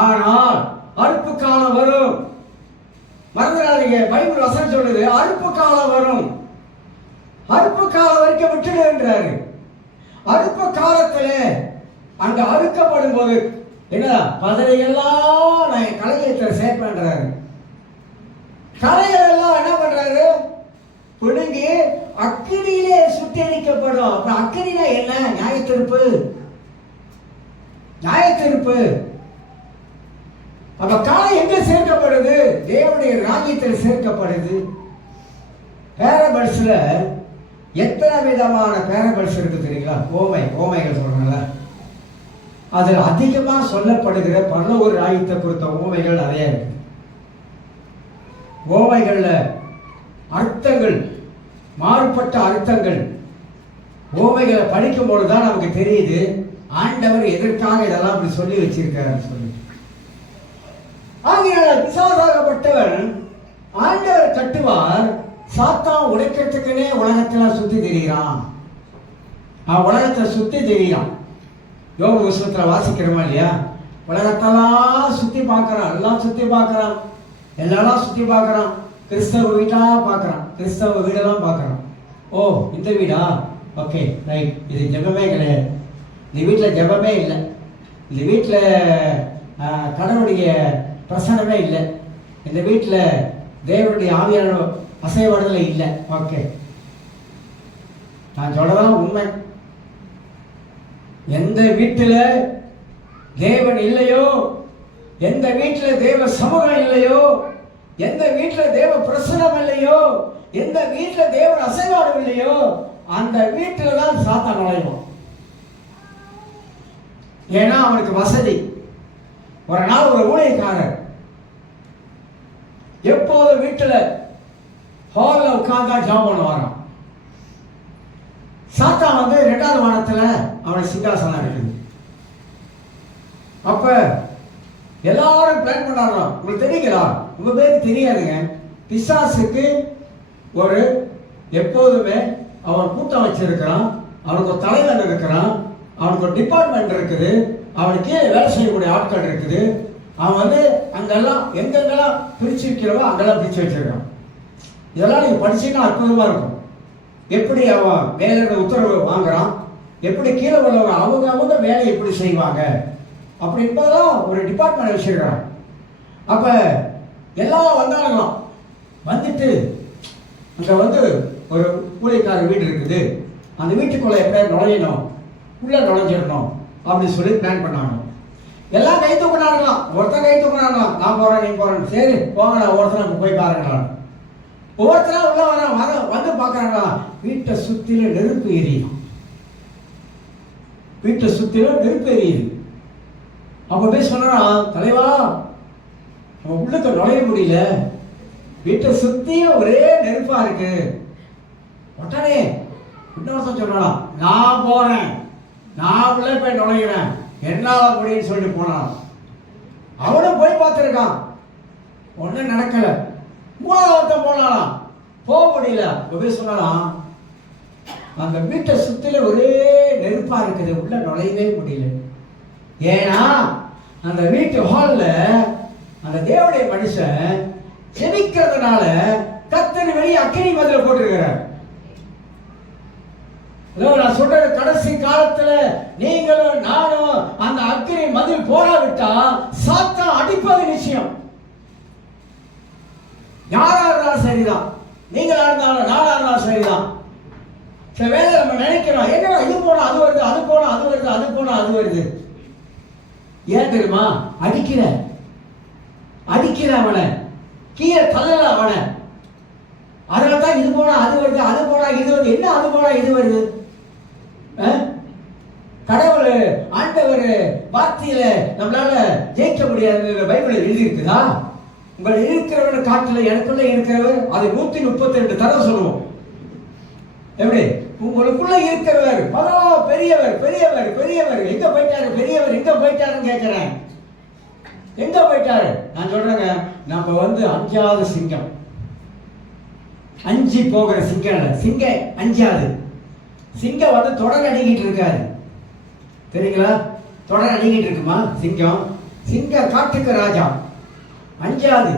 ஆனால் அறுப்பு காலம் வரும். மறந்துடாதீங்க, பைபிள் வசனம் சொல்லுது அறுப்பு காலம் வரும். அறுப்பு காலம் வரைக்கும் விட்டுடுன்றாரு. அறுப்பு காலத்துல அங்க அறுக்கப்படும் போது என்ன பதறையெல்லாம் நான் கலையத்துல சேர்ப்பேன்றாரு. கலைகள் எல்லாம் என்ன பண்றாரு? பிடுங்கி அக்கினியிலே சுட்டெரிக்கப்படும். அப்ப அக்கினினா என்ன? நியாயத்தீர்ப்பு. நியாயத்தீர்ப்பு. அப்ப காலை எங்க சேர்க்கப்படுது? தேவனுடைய ராஜ்யத்தில் சேர்க்கப்படுது. பேரபல்ஸ்ல எத்தனை விதமான பேரபல்ஸ் இருக்கு தெரியுங்களா? ஓமைகள் சொல்றாங்கல்ல, அதில் அதிகமா சொல்லப்படுகிற பரலோக ராஜ்யத்தை குறித்த ஓமைகள் நிறைய இருக்கு. ஓமைகள்ல அர்த்தங்கள், மாறுபட்ட அர்த்தங்கள். ஓமைகளை படிக்கும் பொழுதுதான் நமக்கு தெரியுது ஆண்டவர் எதற்காக இதெல்லாம் அப்படி சொல்லி வச்சிருக்காரு சொல்லி. ஆகையால பிசாசாகப்பட்டவன் ஆண்டவர் கட்டுவார், சாத்தான் உடைக்கிறதுக்குன்னே உலகத்துல சுத்தி திரிகிறான். உலகத்தை சுத்தி திரிகிறான். யோக புஸ்தகத்துல வாசிக்கிறோமா இல்லையா? உலகத்தெல்லாம் சுத்தி பார்க்கறான், எல்லாம் சுத்தி பார்க்கறான், எல்லாம் சுத்தி பார்க்கறான். கிறிஸ்தவ வீட்டா பார்க்கறான், கிறிஸ்தவ வீடெல்லாம் பார்க்கறான். ஓ, இந்த வீடா? Okay, right. இது ஜெபமே கிடையாது, இந்த வீட்டில் ஜெபமே இல்லை, இந்த வீட்டில் கடவுளுடைய பிரசனமே இல்லை, இந்த வீட்டில் தேவனுடைய ஆவியான அசைவாடுதலை இல்லை. ஓகே, நான் சொல்றதெல்லாம் உண்மை. எந்த வீட்டில் தேவன் இல்லையோ, எந்த வீட்டில் தேவ சமூகம் இல்லையோ, எந்த வீட்டில் தேவ பிரசனம் இல்லையோ, எந்த வீட்டில் தேவன் அசைவாடு இல்லையோ, அந்த வீட்டில் தான் சாத்தான் நுழைவான். ஏன்னா அவனுக்கு வசதி. ஒரு நாள் ஒரு ஊழியக்காரர் எப்போது வீட்டுல ஹால்ல உட்கார்ந்தா ஜாம் பண்ணுவாராம். சாத்தான் வந்து 2வது வானத்துல அவனுக்கு சிங்காசனம் இருக்குது. அப்ப எல்லாரும் பிளான் பண்ணாராம். உங்களுக்கு தெரியுங்களா? உங்க பேருக்கு தெரியாதுங்க. பிசாசுக்கு ஒரு எப்போதுமே அவன் கூட்டம் வச்சிருக்கிறான், அவனுக்கு ஒரு தலைவன் இருக்கிறான், அவனுக்கு ஒரு டிபார்ட்மெண்ட் இருக்குது, அவனுக்கு வேலை செய்யக்கூடிய ஆட்கள் இருக்குது. அவன் வந்து அங்கெல்லாம் எங்கெங்கெல்லாம் பிரிச்சு வைக்கிறவோ அங்கெல்லாம் பிரிச்சு வச்சிருக்கான். இதெல்லாம் நீங்க படிச்சீங்கன்னா அற்புதமா இருக்கும். எப்படி அவன் மேல உத்தரவு வாங்குறான், எப்படி கீழே உள்ளவங்க அவங்க வேலை எப்படி செய்வாங்க அப்படின்பதான் ஒரு டிபார்ட்மெண்ட் வச்சிருக்கிறான். அப்ப எல்லாம் வந்தாங்களாம். வந்துட்டு அங்க வந்து ஒரு ஊழியக்காரர் வீடு இருக்குது, அந்த வீட்டுக்குள்ள எப்படியா நுழையணும், உள்ள நுழைஞ்சிடணும் அப்படின்னு சொல்லி பிளான் பண்ணாங்க. எல்லாம் கை தூக்கினாங்களாம். ஒருத்தன் கை தூக்கினாங்களாம், நான் போறேன் நீ போறேன். சரி போங்கடா, ஒருத்தனை போய் பாருங்களா. ஒவ்வொருத்தரா உள்ள வர வந்து பாக்குறாங்களா, வீட்டை சுத்தில நெருப்பு எரியும், வீட்டை சுத்தில நெருப்பு எரியுது. அப்ப போய் சொன்னா, தலைவா நம்ம உள்ளுக்கு நுழைய முடியல, வீட்டை சுத்தியும் ஒரே நெருப்பா இருக்கு. உடனே இன்னொருத்தன் சொன்னா, நான் போறேன், நான் உள்ள போய் நுழைகிறேன், என்னால முடியும்னு சொல்லிட்டு போனான். அவனும் போய் பார்த்துருக்கான், ஒன்றும் நடக்கல. 3வது ஒருத்தன் போனாலாம், போக முடியல. போய் சொன்னாலாம், அந்த வீட்டை சுத்தில ஒரே நெருப்பா இருக்குது, உள்ள நுழையவே முடியல. ஏன்னா அந்த வீட்டு ஹால்ல அந்த தேவனுடைய மனுஷன் செபிக்கிறதுனால கர்த்தர் வெளியே அக்கினி மதில போட்டிருக்கிறார். நான் சொல்றது, கடைசி காலத்துல நீங்களும் நானும் அந்த அக்கினி மதில் போடாவிட்டா சாத்தான் அடிப்பது நிச்சயம். யாரா இருந்தாலும் சரிதான், நீங்களா இருந்தாலும் நானா இருந்தாலும் சரிதான். சில வேலை நம்ம நினைக்கிறோம், என்னடா இது போனா அது வருது, அது போனா அது வருது, அது போனா அது வருது. ஏன் தெரியுமா? அடிக்கிற அவனை, கீழே தள்ளல அவனை. அதனால்தான் இது போனா அது வருது, அது போனா இது வருது. என்ன அது போனா இது வருது? கடவுள் ஆண்டவர் வார்த்தையில நம்மளால ஜெயிக்க முடியாது பைபிள் எழுதி இருக்குதா? உங்கள் இருக்கிறவன காட்டுல எனக்குள்ள இருக்கிறவர், அதை 132 தடவை சொல்லுவோம். எப்படி? உங்களுக்குள்ள இருக்கிறவர் பெரியவர் பெரியவர் பெரியவர், எங்க போயிட்டாரு பெரியவர், எங்க போயிட்டாருன்னு கேட்கிறேன். எங்க போயிட்டாரு? நான் சொல்றேங்க, நம்ம வந்து 5வது சிங்கம், 5 போகிற சிங்கம், சிங்கம் 5வது சிங்கம் வந்து தொடர் அடிக்கிட்டு இருக்காரு, தெரியுங்களா? தொடர் அடிக்கிட்டு இருக்குமா சிங்கம்? சிங்கம் காட்டுக்கு ராஜா. 5வது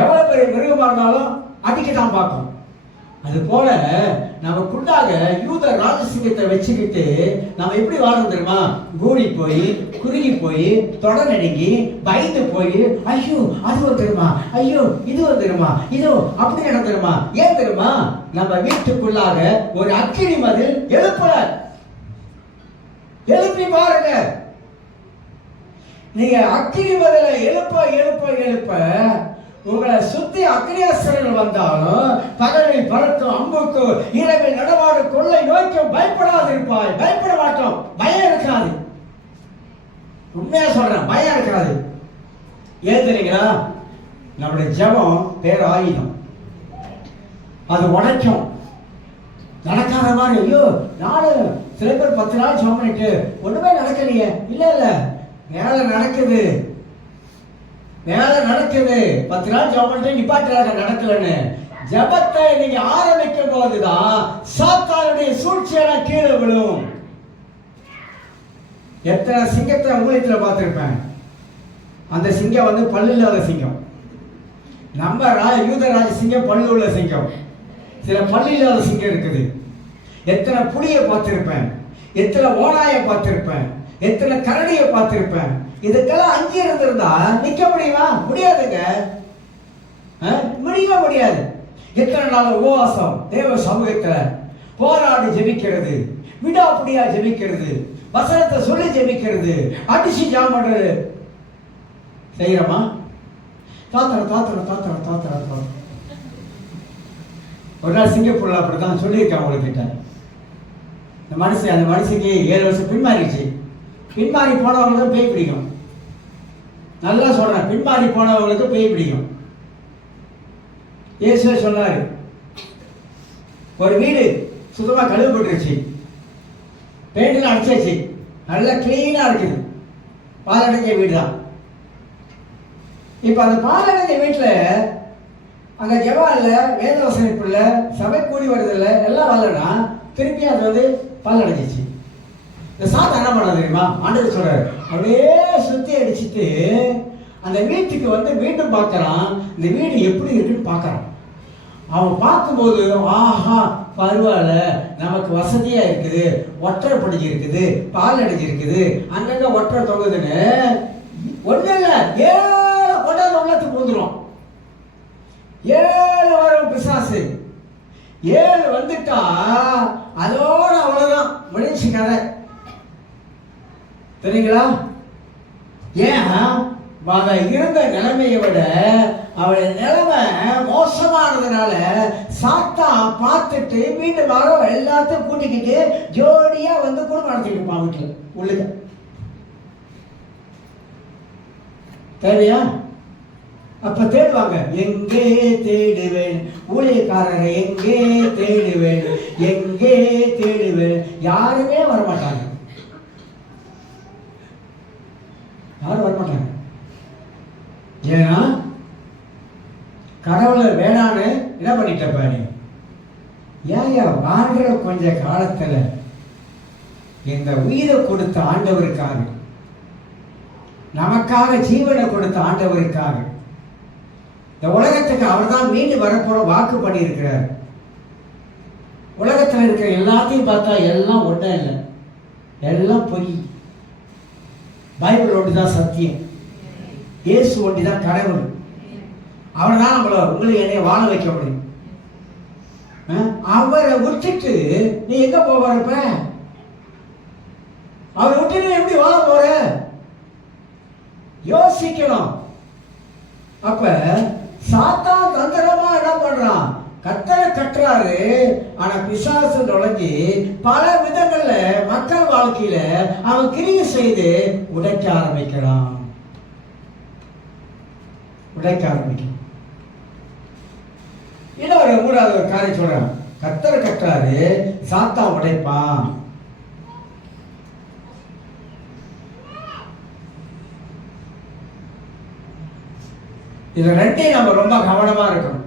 எவ்வளவு பெரிய மிருகமா இருந்தாலும் அடிக்கத்தான் பார்க்கும். அது போல நமக்குள்ளாக யூத ராஜசிங்கத்தை வச்சுக்கிட்டு நம்ம எப்படி வாழணும் தெரியுமா? கூடி போய், குறுகி போய், தொடநடுங்கி, பயந்து போய், ஐயோ அது வந்துருமா, ஐயோ இது வந்துருமா, இதோ அப்படி நடந்துருமா. ஏன் தெரியுமா? நம்ம வீட்டுக்குள்ளாக ஒரு அக்கினி மதில் எழுப்பல. எழுப்பி பாருங்க. நீங்க அக்கினி மதிலை எழுப்ப எழுப்ப எழுப்ப உங்களை சுத்தி அக்னியாஸ்திரங்கள் வந்தாலும், பகலில் பறக்கும் அம்புக்கு, இரவில் நடமாடும் கொள்ளை நோய்க்கும் பயப்படாது இருப்பாய். பயப்பட மாட்டோம். பயம் இருக்காது. உண்மையா சொல்றேன், பயம் இருக்காது. ஏன் தெரியுங்களா? நம்முடைய ஜெபம் பேர் ஆயுதம். அது உடைக்கும். நடக்காத மாதிரி, ஐயோ நாலு சில பேர் 10 நாள் ஜெபம் பண்ணிட்டு ஒண்ணுமே நடக்கலையே. இல்ல இல்ல, வேலை நடக்குது, வேலை நடக்குது. 10 நாள் ஜெபம் பண்ணிட்டு நிப்பாட்டுறாங்க நடக்கலன்னு. ஜெபத்தை நீங்க ஆரம்பிக்கும் போதுதான் சாத்தானுடைய சூழ்ச்சியெல்லாம் கீழே விழும். எத்தனை சிங்கத்தை ஊழியத்தில் பார்த்திருப்பேன். அந்த சிங்கம் வந்து பல்லு இல்லாத சிங்கம். நம்ம யூதராஜ சிங்கம் பல்லு உள்ள சிங்கம். சில பல்லு இல்லாத சிங்கம் இருக்குது. எத்தனை புலியை பார்த்திருப்பேன், எத்தனை ஓநாயை பார்த்திருப்பேன், எத்தனை கரடியை பார்த்திருப்பேன். இதுக்கெல்லாம் அஞ்சு இருந்திருந்தா நிக்க முடியுமா? முடியாதுங்க, முடியவே முடியாது. எத்தனை நாள் உபவாசம், தேவ சமூகத்துல போராடி ஜெபிக்கிறது, விடாப்படியா ஜெபிக்கிறது, வசனத்தை சொல்லி ஜெபிக்கிறது, அடிச்சு ஜாமன்றது செய்யறோமா? தாத்தர தாத்தர தாத்தர தாத்தர தாத்தர. ஒரு நாள் சிங்கப்பூர்ல அப்படித்தான் சொல்லியிருக்கேன் உங்ககிட்ட. அந்த மனுஷனுக்கு 7 வருஷம் பின்மாறிடுச்சு. பின்மாறி போனவங்களுக்கு பேய் பிடிக்கும். நல்லா சொல்றேன், பின்மாறி போனவங்களுக்கு பேய் பிடிக்கும். இயேசுவே சொன்னாரு, ஒரு வீடு சுத்தமா கழுவப்பட்டுருச்சு, பெயிண்ட்லாம் அடிச்சாச்சு, நல்லா கிளீனா இருக்குது, பாலடைஞ்ச வீடு தான். இப்ப அந்த பாலடைஞ்ச வீட்டுல அங்க ஜெபம் இல்ல, வேத வசனிப்பு இல்ல, சபை கூடி வருது இல்லை, எல்லாம் வரலன்னா திருப்பி அது வந்து பாலடைஞ்சிச்சு. இந்த சாத்தா என்ன பண்ண தெரியுமா? ஆண்டவர் சொல்றாரு, அப்படியே சுத்தி அடிச்சுட்டு அந்த வீட்டுக்கு வந்து மீண்டும் பார்க்கறான். இந்த வீடு எப்படி இருக்குன்னு பார்க்கறான். அவன் பார்க்கும்போது, ஆஹா பரவாயில்ல, நமக்கு வசதியா இருக்குது, ஒற்றை படிஞ்சு இருக்குது, பால் அடைஞ்சு இருக்குது, அங்கங்க ஒற்றை தொகுதுன்னு ஒண்ணு இல்ல 7 கொண்டாந்து உள்ளத்துக்கு வந்துடும். 7 வரும் பிசாசு. 7 வந்துட்டா அதோட அவ்வளவுதான், முடிஞ்சு கதை. தெரியுங்களா? ஏன் இருந்த நிலைமையை விட அவளுடைய நிலைமை மோசமானதுனால சாத்தா பார்த்துட்டு மீண்டும் வர எல்லாத்தையும் கூட்டிக்கிட்டு ஜோடியா வந்து குடும்பம் நடத்திட்டு இருப்பான் வீட்டுல உள்ளுக்க. தேவையா? அப்ப தேடுவாங்க, எங்கே தேடுவேன் ஊழியக்காரரை, எங்கே தேடுவேன், எங்கே தேடுவேன். யாருமே வரமாட்டாங்க, யாரும் வரமாட்டாங்க. ஏன்னா கடவுளை வேணான்னு என்ன பண்ணிட்ட பாரு. ஏன் வாழ்கிற கொஞ்ச காலத்துல இந்த உயிரை கொடுத்த ஆண்டவருக்காக, நமக்காக ஜீவனை கொடுத்த ஆண்டவருக்காக, இந்த உலகத்துக்கு அவர் தான் மீண்டு வரப்போற வாக்கு பண்ணி இருக்கிறார். உலகத்துல இருக்கிற எல்லாத்தையும் பார்த்தா எல்லாம் ஒன்றும் இல்லை, எல்லாம் பொய். பைபிள் ஒன்றுதான் சத்தியம், இயேசு ஒன்றுதான் கடவுள். அவர் தான் நம்மள உங்களை என்னைய வாழ வைக்க முடியும். அவரை விட்டுட்டு நீ எங்க போற? இப்ப அவரை விட்டுட்டு எப்படி வாழ போற? யோசிக்கணும். அப்ப சாத்தான் தந்திரமா என்ன பண்றான்? கட்டளை கட்டுறாரு, ஆனா பிசாசு நுழைஞ்சி பல விதங்கள்ல மக்கள் வாழ்க்கையில அவன் கிரியை செய்து உடைக்க ஆரம்பிக்கிறான். இன்னொரு 3வது காரியம் சொல்றான். கத்தரை கட்டுறாரு, சாத்தான் உடைப்பான். இது ரெண்டையும் நம்ம ரொம்ப கவனமா இருக்கணும்.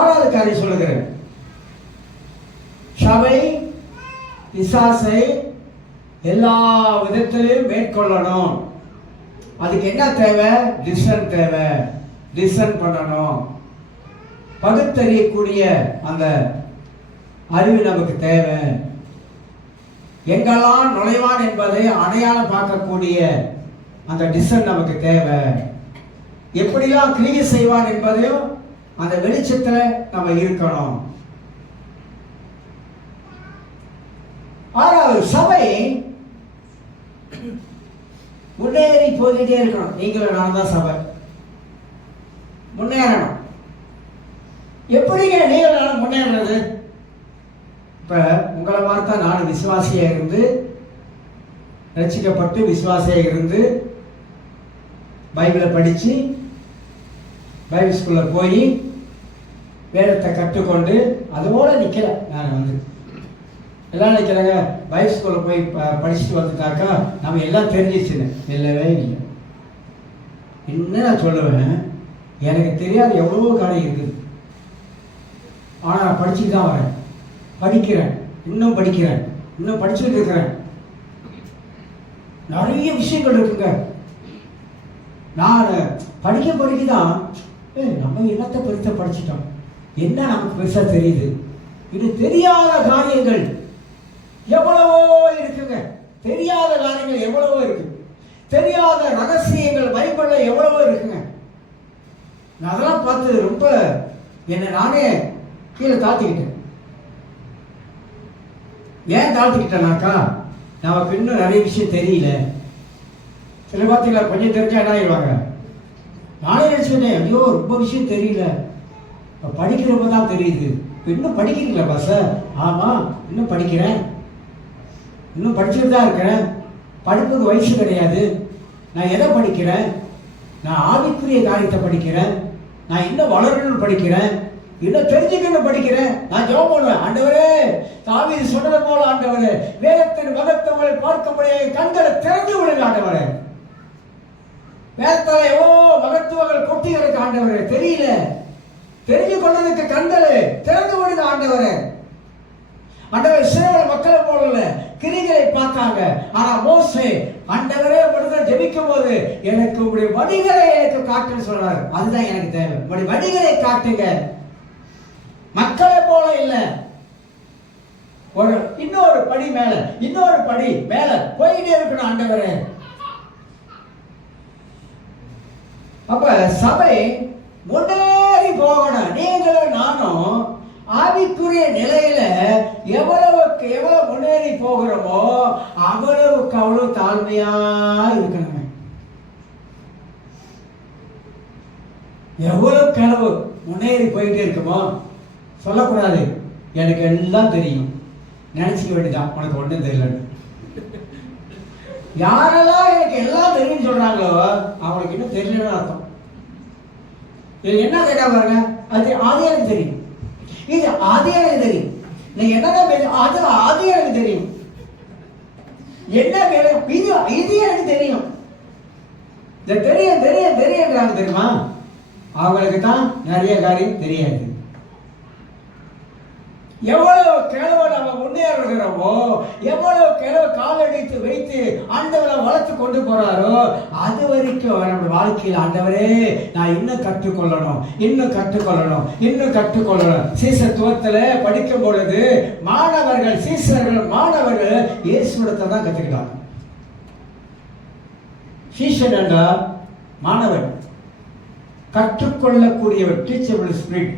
6வது காரியம் சொல்லுகிறேன், சபை பிசாசை எல்லா விதத்திலையும் மேற்கொள்ளணும். அதுக்கு என்ன தேவை? டிசன் தேவை. டிசன் பண்ணணும். பகுத்தறியக்கூடிய அந்த அறிவு நமக்கு தேவை. எங்கெல்லாம் நுழைவான் என்பதை அடையாளம் பார்க்கக்கூடிய அந்த டிசன் நமக்கு தேவை. எப்படிலாம் கிரியை செய்வான் என்பதையும் அந்த வெளிச்சத்துல நம்ம இருக்கணும். ஆனால் சபை முன்னேறி போய்கிட்டே இருக்கணும். நீங்களும் நான் தான் சபை முன்னேறணும். எப்படிங்க நீங்கள் நானும் முன்னேறது? இப்ப உங்களை மாதிரி தான் நான் விசுவாசியா இருந்து ரட்சிக்கப்பட்டு விசுவாசியா இருந்து பைபிளை படிச்சு பைபிள் ஸ்கூல்ல போய் வேதத்தை கற்றுக்கொண்டு அதோட நிக்கல. நான் வந்து எல்லாம் நினைக்கிறாங்க பைபிள் ஸ்கூல்ல போய் படிச்சுட்டு வந்துட்டாக்கா நம்ம எல்லாம் தெரிஞ்சிச்சுன்னு. இல்லவே இல்லை. இன்னும் நான் சொல்லுவேன், எனக்கு தெரியாத எவ்வளவோ காரியம் இருக்குது. ஆனால் நான் படிச்சுட்டு தான் வரேன், படிக்கிறேன், இன்னும் படிக்கிறேன், இன்னும் படிச்சுட்டு இருக்கிறேன். நிறைய விஷயங்கள் இருக்குங்க. நான் படிக்க தான் நம்ம என்னத்தை பெருசா படிச்சுட்டோம், என்ன நமக்கு பெருசா தெரியுது. இது தெரியாத காரியங்கள் எவ்வளவோ இருக்குங்க. தெரியாத காரியங்கள் எவ்வளவோ இருக்கு. தெரியாத ரகசியங்கள் பைபிள்ல எவ்வளவோ இருக்குங்க. நான் அதெல்லாம் பார்த்து ரொம்ப என்னை நானே கீழே தாழ்த்திக்கிட்டேன். ஏன் தாழ்த்திக்கிட்டேனாக்கா, நமக்கு இன்னும் நிறைய விஷயம் தெரியல. சில பார்த்தீங்களா கொஞ்சம் தெரிஞ்சா என்ன ஆயிடுவாங்க. நானே நினைச்சுக்கிட்டேன், ஐயோ ரொம்ப விஷயம் தெரியல, படிக்கிறப்ப தான் தெரியுது. இன்னும் படிக்கிறீங்களா பாச? ஆமா, இன்னும் படிக்கிறேன், இன்னும் படிச்சுட்டு தான் இருக்கிறேன். படிப்புக்கு வயசு கிடையாது. நான் எதை படிக்கிறேன்? நான் ஆவிக்குரிய காரியத்தை படிக்கிறேன். நான் இன்னும் வளரணும்னு படிக்கிறேன், இன்னும் தெரிஞ்சுக்கணும் படிக்கிறேன். நான் ஜெபம் பண்ணுவேன், ஆண்டவரே தாவீது சொன்னது போல ஆண்டவரே வேதத்தின் மகத்துவங்களை பார்க்கும்படியாக கண்களை திறந்து விடுங்க ஆண்டவரே. வேதத்தில் எவ்வளோ மகத்துவங்கள் கொட்டி இருக்கு ஆண்டவரே, தெரியல, தெரிஞ்சு கொண்டதுக்கு கண்களை திறந்து விடுங்க ஆண்டவரே. ஆண்டவர் இஸ்ரவேல் மக்களை போல கிரிகளை பார்த்தாங்க. ஆனா மோசே ஆண்டவரே ஒருத்தர் ஜெபிக்கும் போது எனக்கு உங்களுடைய வழிகளை எனக்கு காட்டுன்னு சொல்றாரு. அதுதான் எனக்கு தேவை. உங்களுடைய வழிகளை காட்டுங்க, மக்களை போல இல்ல. ஒரு இன்னொரு படி மேல, இன்னொரு படி மேல போயிட்டே இருக்கணும் ஆண்டவரே. அப்ப சபை முன்னேறி போகணும். நீங்களும் நானும் ஆவிக்குரிய நிலையில எவ்வளவுக்கு எவ்வளவு முன்னேறி போகிறோமோ அவ்வளவுக்கு அவ்வளவு தாழ்மையா இருக்கணுங்க. எவ்வளவு கனவு முன்னேறி போயிட்டே இருக்குமோ சொல்லக்கூடாது, எனக்கு எல்லாம் தெரியும், நினைச்சுக்க வேண்டியதான் உனக்கு ஒன்றும் தெரியல. யாரெல்லாம் எனக்கு எல்லாம் தெரியும் சொல்றாங்களோ அவங்களுக்கு இன்னும் தெரியலன்னு அர்த்தம். என்ன கேட்டா பாருங்க, அது ஆதி எனக்கு தெரியும், இது ஆதி எனக்கு தெரியும், நீங்க என்னதான் அது ஆதி எனக்கு தெரியும், என்ன வேணும் இது எனக்கு தெரியும். இந்த தெரியும் தெரியும் தெரியுங்கிறாங்க தெரியுமா, அவங்களுக்கு தான் நிறைய காரியம் தெரியாது. எவ்வளவு கிழவை நம்ம முன்னேறுகிறோமோ, எவ்வளவு கிழவை காலடித்து வைத்து ஆண்டவரை வளர்த்து கொண்டு போறாரோ அது வரைக்கும் நம்ம வாழ்க்கையில் ஆண்டவரே நான் இன்னும் கற்றுக்கொள்ளணும், இன்னும் கற்றுக்கொள்ளணும், இன்னும் கற்றுக்கொள்ளணும். சீசத்துவத்துல படிக்கும் பொழுது மாணவர்கள், சீசர்கள் மாணவர்கள் இயேசுவிடத்தை தான் கற்றுக்கிட்டாங்க. சீசன் என்றால் மாணவன், கற்றுக்கொள்ளக்கூடியவர், டீச்சபிள் ஸ்பிரிட்,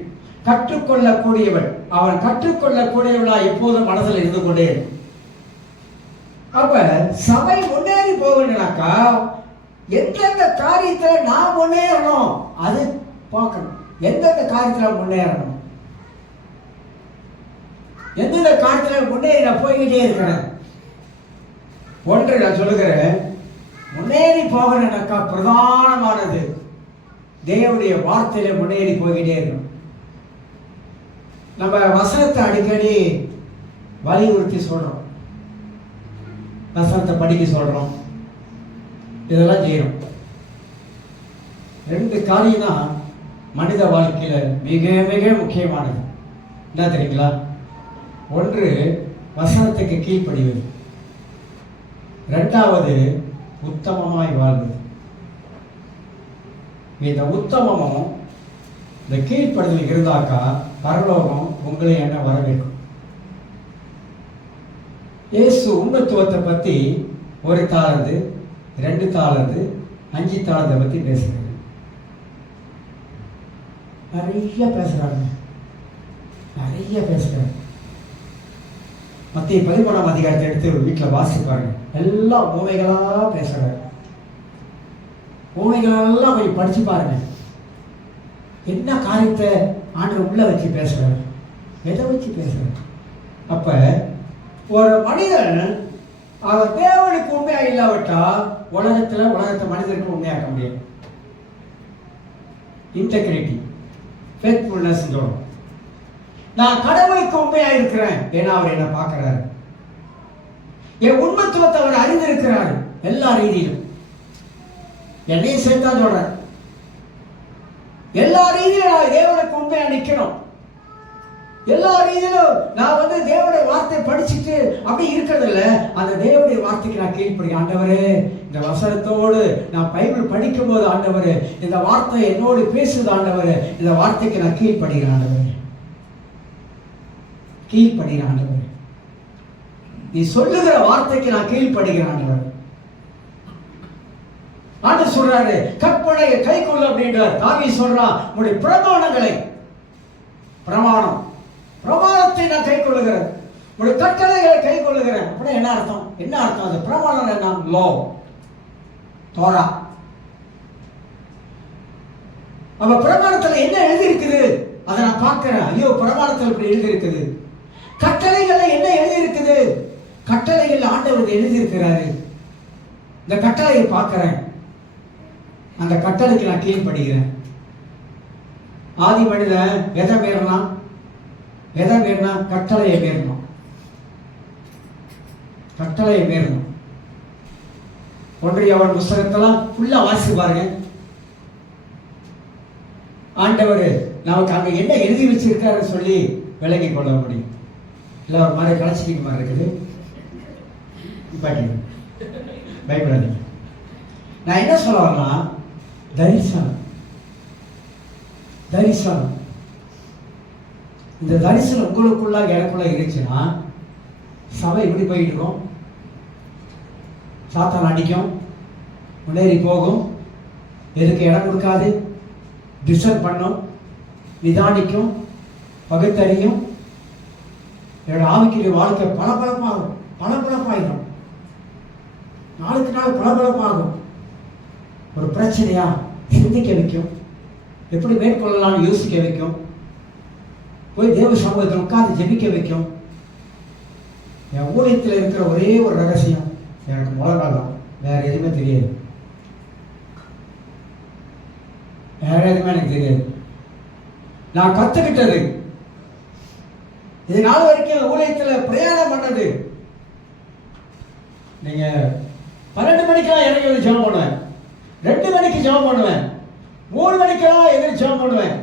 கற்றுக்கொள்ளக்கூடியவன். அவன் கற்றுக்கொள்ளக்கூடியவளா எப்போதும் மனதில் இருந்து கொண்டே. அப்ப சபை முன்னேறி போகணும்னாக்கா எந்தெந்த காரியத்துல நான் முன்னேறணும் அது பார்க்கணும். எந்தெந்த காரியத்துல முன்னேறணும், எந்தெந்த காரியத்துல முன்னேறி நான் போய்கிட்டே இருக்கிறேன். ஒன்று நான் சொல்லுகிறேன், முன்னேறி போகணும்னாக்கா பிரதானமானது தேவனுடைய வார்த்தையில முன்னேறி போய்கிட்டே இருக்கணும். நம்ம வசனத்தை அடிக்கடி வலியுறுத்தி சொல்றோம், வசனத்தை படிக்க சொல்றோம், இதெல்லாம் செய்யறோம். ரெண்டு காரியம் தான் மனித வாழ்க்கையில மிக மிக முக்கியமானது. என்ன தெரியுங்களா? ஒன்று வசனத்துக்கு கீழ்ப்படிவது, இரண்டாவது உத்தமமாய் வாழ்வது. இந்த உத்தமமும் இந்த கீழ்ப்படுதல் இருந்தாக்கா பரலோகம் உங்களை என்ன வரவேற்கும். இயேசு உண்மைத்துவத்தை பத்தி 1 தாளந்து 2 தாளந்து 5 தாளந்தை பத்தி பேசுறாங்க. நிறைய பேசுறாங்க. மத்திய 13ஆம் அதிகாரத்தை எடுத்து வீட்டில் வாசிப்பாருங்க. எல்லாம் உண்மைகளா பேசுறாரு. உண்மைகளெல்லாம் போய் படிச்சு பாருங்க. என்ன காரியத்தை ஆண்டவர் உள்ள வச்சு பேசுறாரு, எதை வச்சு பேசுறாரு. அப்ப ஒரு மனிதன் அவன் தேவனுக்கு உண்மையா இல்லாவிட்டா உலகத்தை மனிதனுக்கு உண்மையாக்க முடியும். இன்டெகிரிட்டி, ஃபேத்ஃபுல்னஸ் சொல்றோம். நான் கடவுளுக்கு உண்மையா இருக்கிறேன், ஏன்னா அவர் என்ன பார்க்கிறாரு. என் உண்மைத்துவத்தை அவர் அறிந்திருக்கிறார் எல்லா ரீதியிலும். என்னையும் சேர்த்தா சொல்றேன், எல்லா ரீதியிலும் நான் தேவனுக்கு உண்மையா நிக்கணும். எல்லா ரீதியிலும் நான் தேவனுடைய வார்த்தை படிச்சுட்டு அப்படி இருக்கிறது இல்லை. அந்த தேவனுடைய வார்த்தைக்கு நான் கீழ்ப்படிக்கிறேன். ஆண்டவரே, இந்த வசனத்தோடு நான் பைபிள் படிக்கும் போது ஆண்டவரே, இந்த வார்த்தை என்னோடு பேசுது ஆண்டவரே, இந்த வார்த்தைக்கு நான் கீழ்ப்படுகிறேன் ஆண்டவரே, கீழ்ப்படுகிறேன் ஆண்டவரே, நீ சொல்லுகிற வார்த்தைக்கு நான் கீழ்ப்படுகிறேன் ஆண்டவரே. ஆண்டவர் சொல்றாரு, கற்பனையை கை கொள்ள அப்படின்றார். தாவீது சொல்றான், உங்களுடைய பிரமாணங்களை, பிரமாணத்தை நான் கை கொள்ளுகிறேன், உங்களுடைய கட்டளைகளை கை கொள்ளுகிறேன். அப்படின்னா என்ன அர்த்தம்? அது பிரமாணம் என்ன? Low, Torah. அப்ப பிரமாணத்துல என்ன எழுதி இருக்குது அதை நான் பார்க்கிறேன். ஐயோ, பிரமாணத்தில் இப்படி எழுதி இருக்குது. கட்டளைகள்ல என்ன எழுதி இருக்குது? கட்டளைகள் ஆண்டவர் எழுதி இருக்கிறாரு. இந்த கட்டளையை பார்க்கிறேன், அந்த கட்டளைக்கு நான் கீழ்ப்படுகிறேன். ஆதி மனிதன் எதை மீறலாம்? கட்டளையை மீறணும். ஒன்றியவன் புஸ்தகத்தெல்லாம் ஃபுல்லா வாசி பாருங்க. ஆண்டவர் நமக்கு அங்க என்ன எழுதி வச்சிருக்காரு சொல்லி விளங்கி கொள்ள முடியும். இல்ல ஒரு மாதிரி கலைச்சிக்கிட்டு மாதிரி இருக்குது. பயப்படாதீங்க. நான் என்ன சொல்ல வரேன்னா, தரிசனம். இந்த தரிசனம் உங்களுக்குள்ள எனக்குள்ள இருந்துச்சுன்னா சபை எப்படி போயிட்டு இருக்கும்? சாத்தான் அடிக்கும், முன்னேறி போகும், எதுக்கு இடம் கொடுக்காது, டிஸ்டர்ப் பண்ணும், நிதானிக்கும், பகுத்தறியும். என்னோட ஆவிக்குரிய வாழ்க்கை பளபளப்பாயிடும். நாளுக்கு நாள் பளபளப்பாகும். ஒரு பிரச்சனையா சிந்திக்க வைக்கும், எப்படி மேற்கொள்ளலாம்னு யோசிக்க வைக்கும், போய் தேவ சமூகத்தில் உட்கார்ந்து ஜெபிக்க வைக்கும். என் ஊழியத்தில் இருக்கிற ஒரே ஒரு ரகசியம், எனக்கு முழங்கால் தான், வேற எதுவுமே தெரியாது. எனக்கு தெரியாது. நான் கத்துக்கிட்டது இது நாள் வரைக்கும் ஊழியத்தில் பிரயாணம் பண்ணது. நீங்க 12 மணிக்கெல்லாம் இறங்கி வந்து ஜெபம் பண்ணுவேன், 2 மணிக்கு ஜெபம் பண்ணுவேன், 3 மணிக்கெல்லாம் எதிர்த்து ஜெபம் பண்ணுவேன்.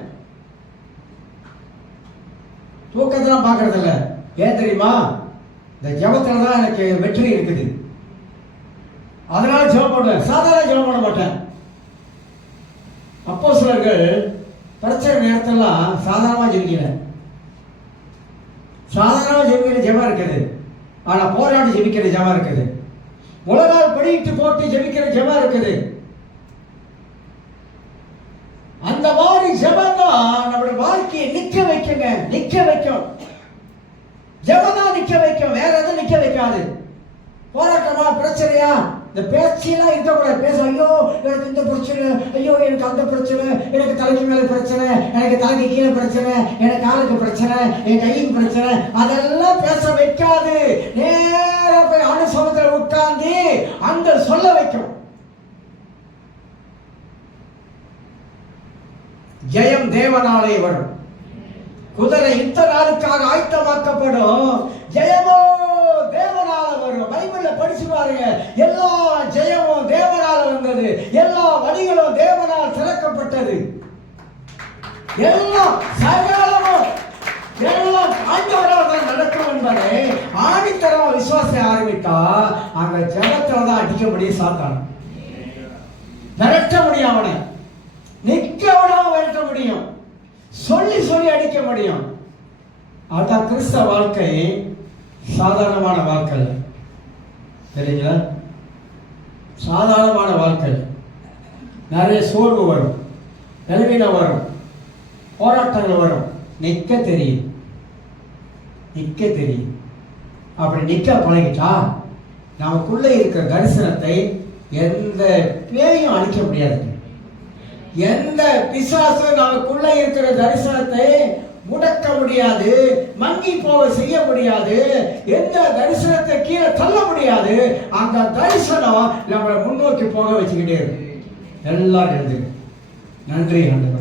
தூக்கத்தெல்லாம் பார்க்கறது இல்லை. ஏன் தெரியுமா? இந்த ஜெபத்துல தான் எனக்கு வெற்றி இருக்குது. அதனால ஜெபம் பண்ணுவேன், சாதாரண ஜெபம் பண்ண மாட்டேன். அப்போஸ்தலர்கள் பிரச்சனை நேரத்தெல்லாம் சாதாரணமா ஜெபிக்கல. சாதாரணமா ஜெபிக்கிற ஜெபம் இருக்குது, ஆனா போராடி ஜெபிக்கிற ஜெபம் இருக்குது. உலகால் படியிட்டு போட்டு ஜெபிக்கிற ஜெபம் இருக்குது. அந்த மாதிரி ஜெபம் தான் நம்முடைய வாழ்க்கையை நிக்க வைக்கும். ஜெபம் தான் நிக்க வைக்கும், வேற எதுவும் நிக்க வைக்காது. போராட்டமா, பிரச்சனையா, இந்த பேச்செல்லாம் இருக்கக்கூடாது. பேச, ஐயோ எனக்கு இந்த பிரச்சனை, ஐயோ எனக்கு அந்த பிரச்சனை, எனக்கு தலைக்கு மேல பிரச்சனை, எனக்கு தலைக்கு கீழே பிரச்சனை, எனக்கு காலுக்கு பிரச்சனை, என் கைக்கு பிரச்சனை, அதெல்லாம் பேச வைக்காது. நேர போய் அனுசமத்தில் உட்கார்ந்து அங்க சொல்ல வைக்கும். ஜெயம் தேவனாலே வரும். குதிரை யுத்த நாளுக்காக ஆயத்தமாக்கப்படும், ஜெயமோ தேவனால வரும். பைபிள்ல படிச்சு பாருங்க, எல்லா ஜெயமும் தேவனால வந்தது, எல்லா வழிகளும் தேவனால் திறக்கப்பட்டது, எல்லாம் சகலமும் எல்லாம் ஆண்டவரால் நடக்கும் என்பதை ஆணித்தரமா விசுவாசம் ஆரம்பித்தா அந்த ஜெபத்துல தான் அடிக்க முடியும். சாத்தான் விரட்ட முடியும், அவனை நிக்க விடாம விரட்ட முடியும். முடியும். அதான் கிறிஸ்தவ வாழ்க்கை சாதாரணமான வாழ்க்கை இல்லை. சரிங்களா? சாதாரணமான வாழ்க்கை. நிறைய சோர்வு வரும், பலவீனம் வரும், போராட்டங்கள் வரும். நிற்க தெரியும், நிற்க தெரியும். அப்படி நிற்க பழகிட்டா நமக்குள்ளே இருக்கிற தரிசனத்தை எந்த பேயும் அழிக்க முடியாது. எந்த பிசாசு நமக்குள்ள இருக்கிற தரிசனத்தை முடக்க முடியாது, மங்கி போக செய்ய முடியாது, எந்த தரிசனத்தை கீழே தள்ள முடியாது. அந்த தரிசனம் நம்மளை முன்னோக்கி போக வச்சுக்கிட்டே இருக்கு. எல்லாரும் எழுது. நன்றி ஆண்டவரே.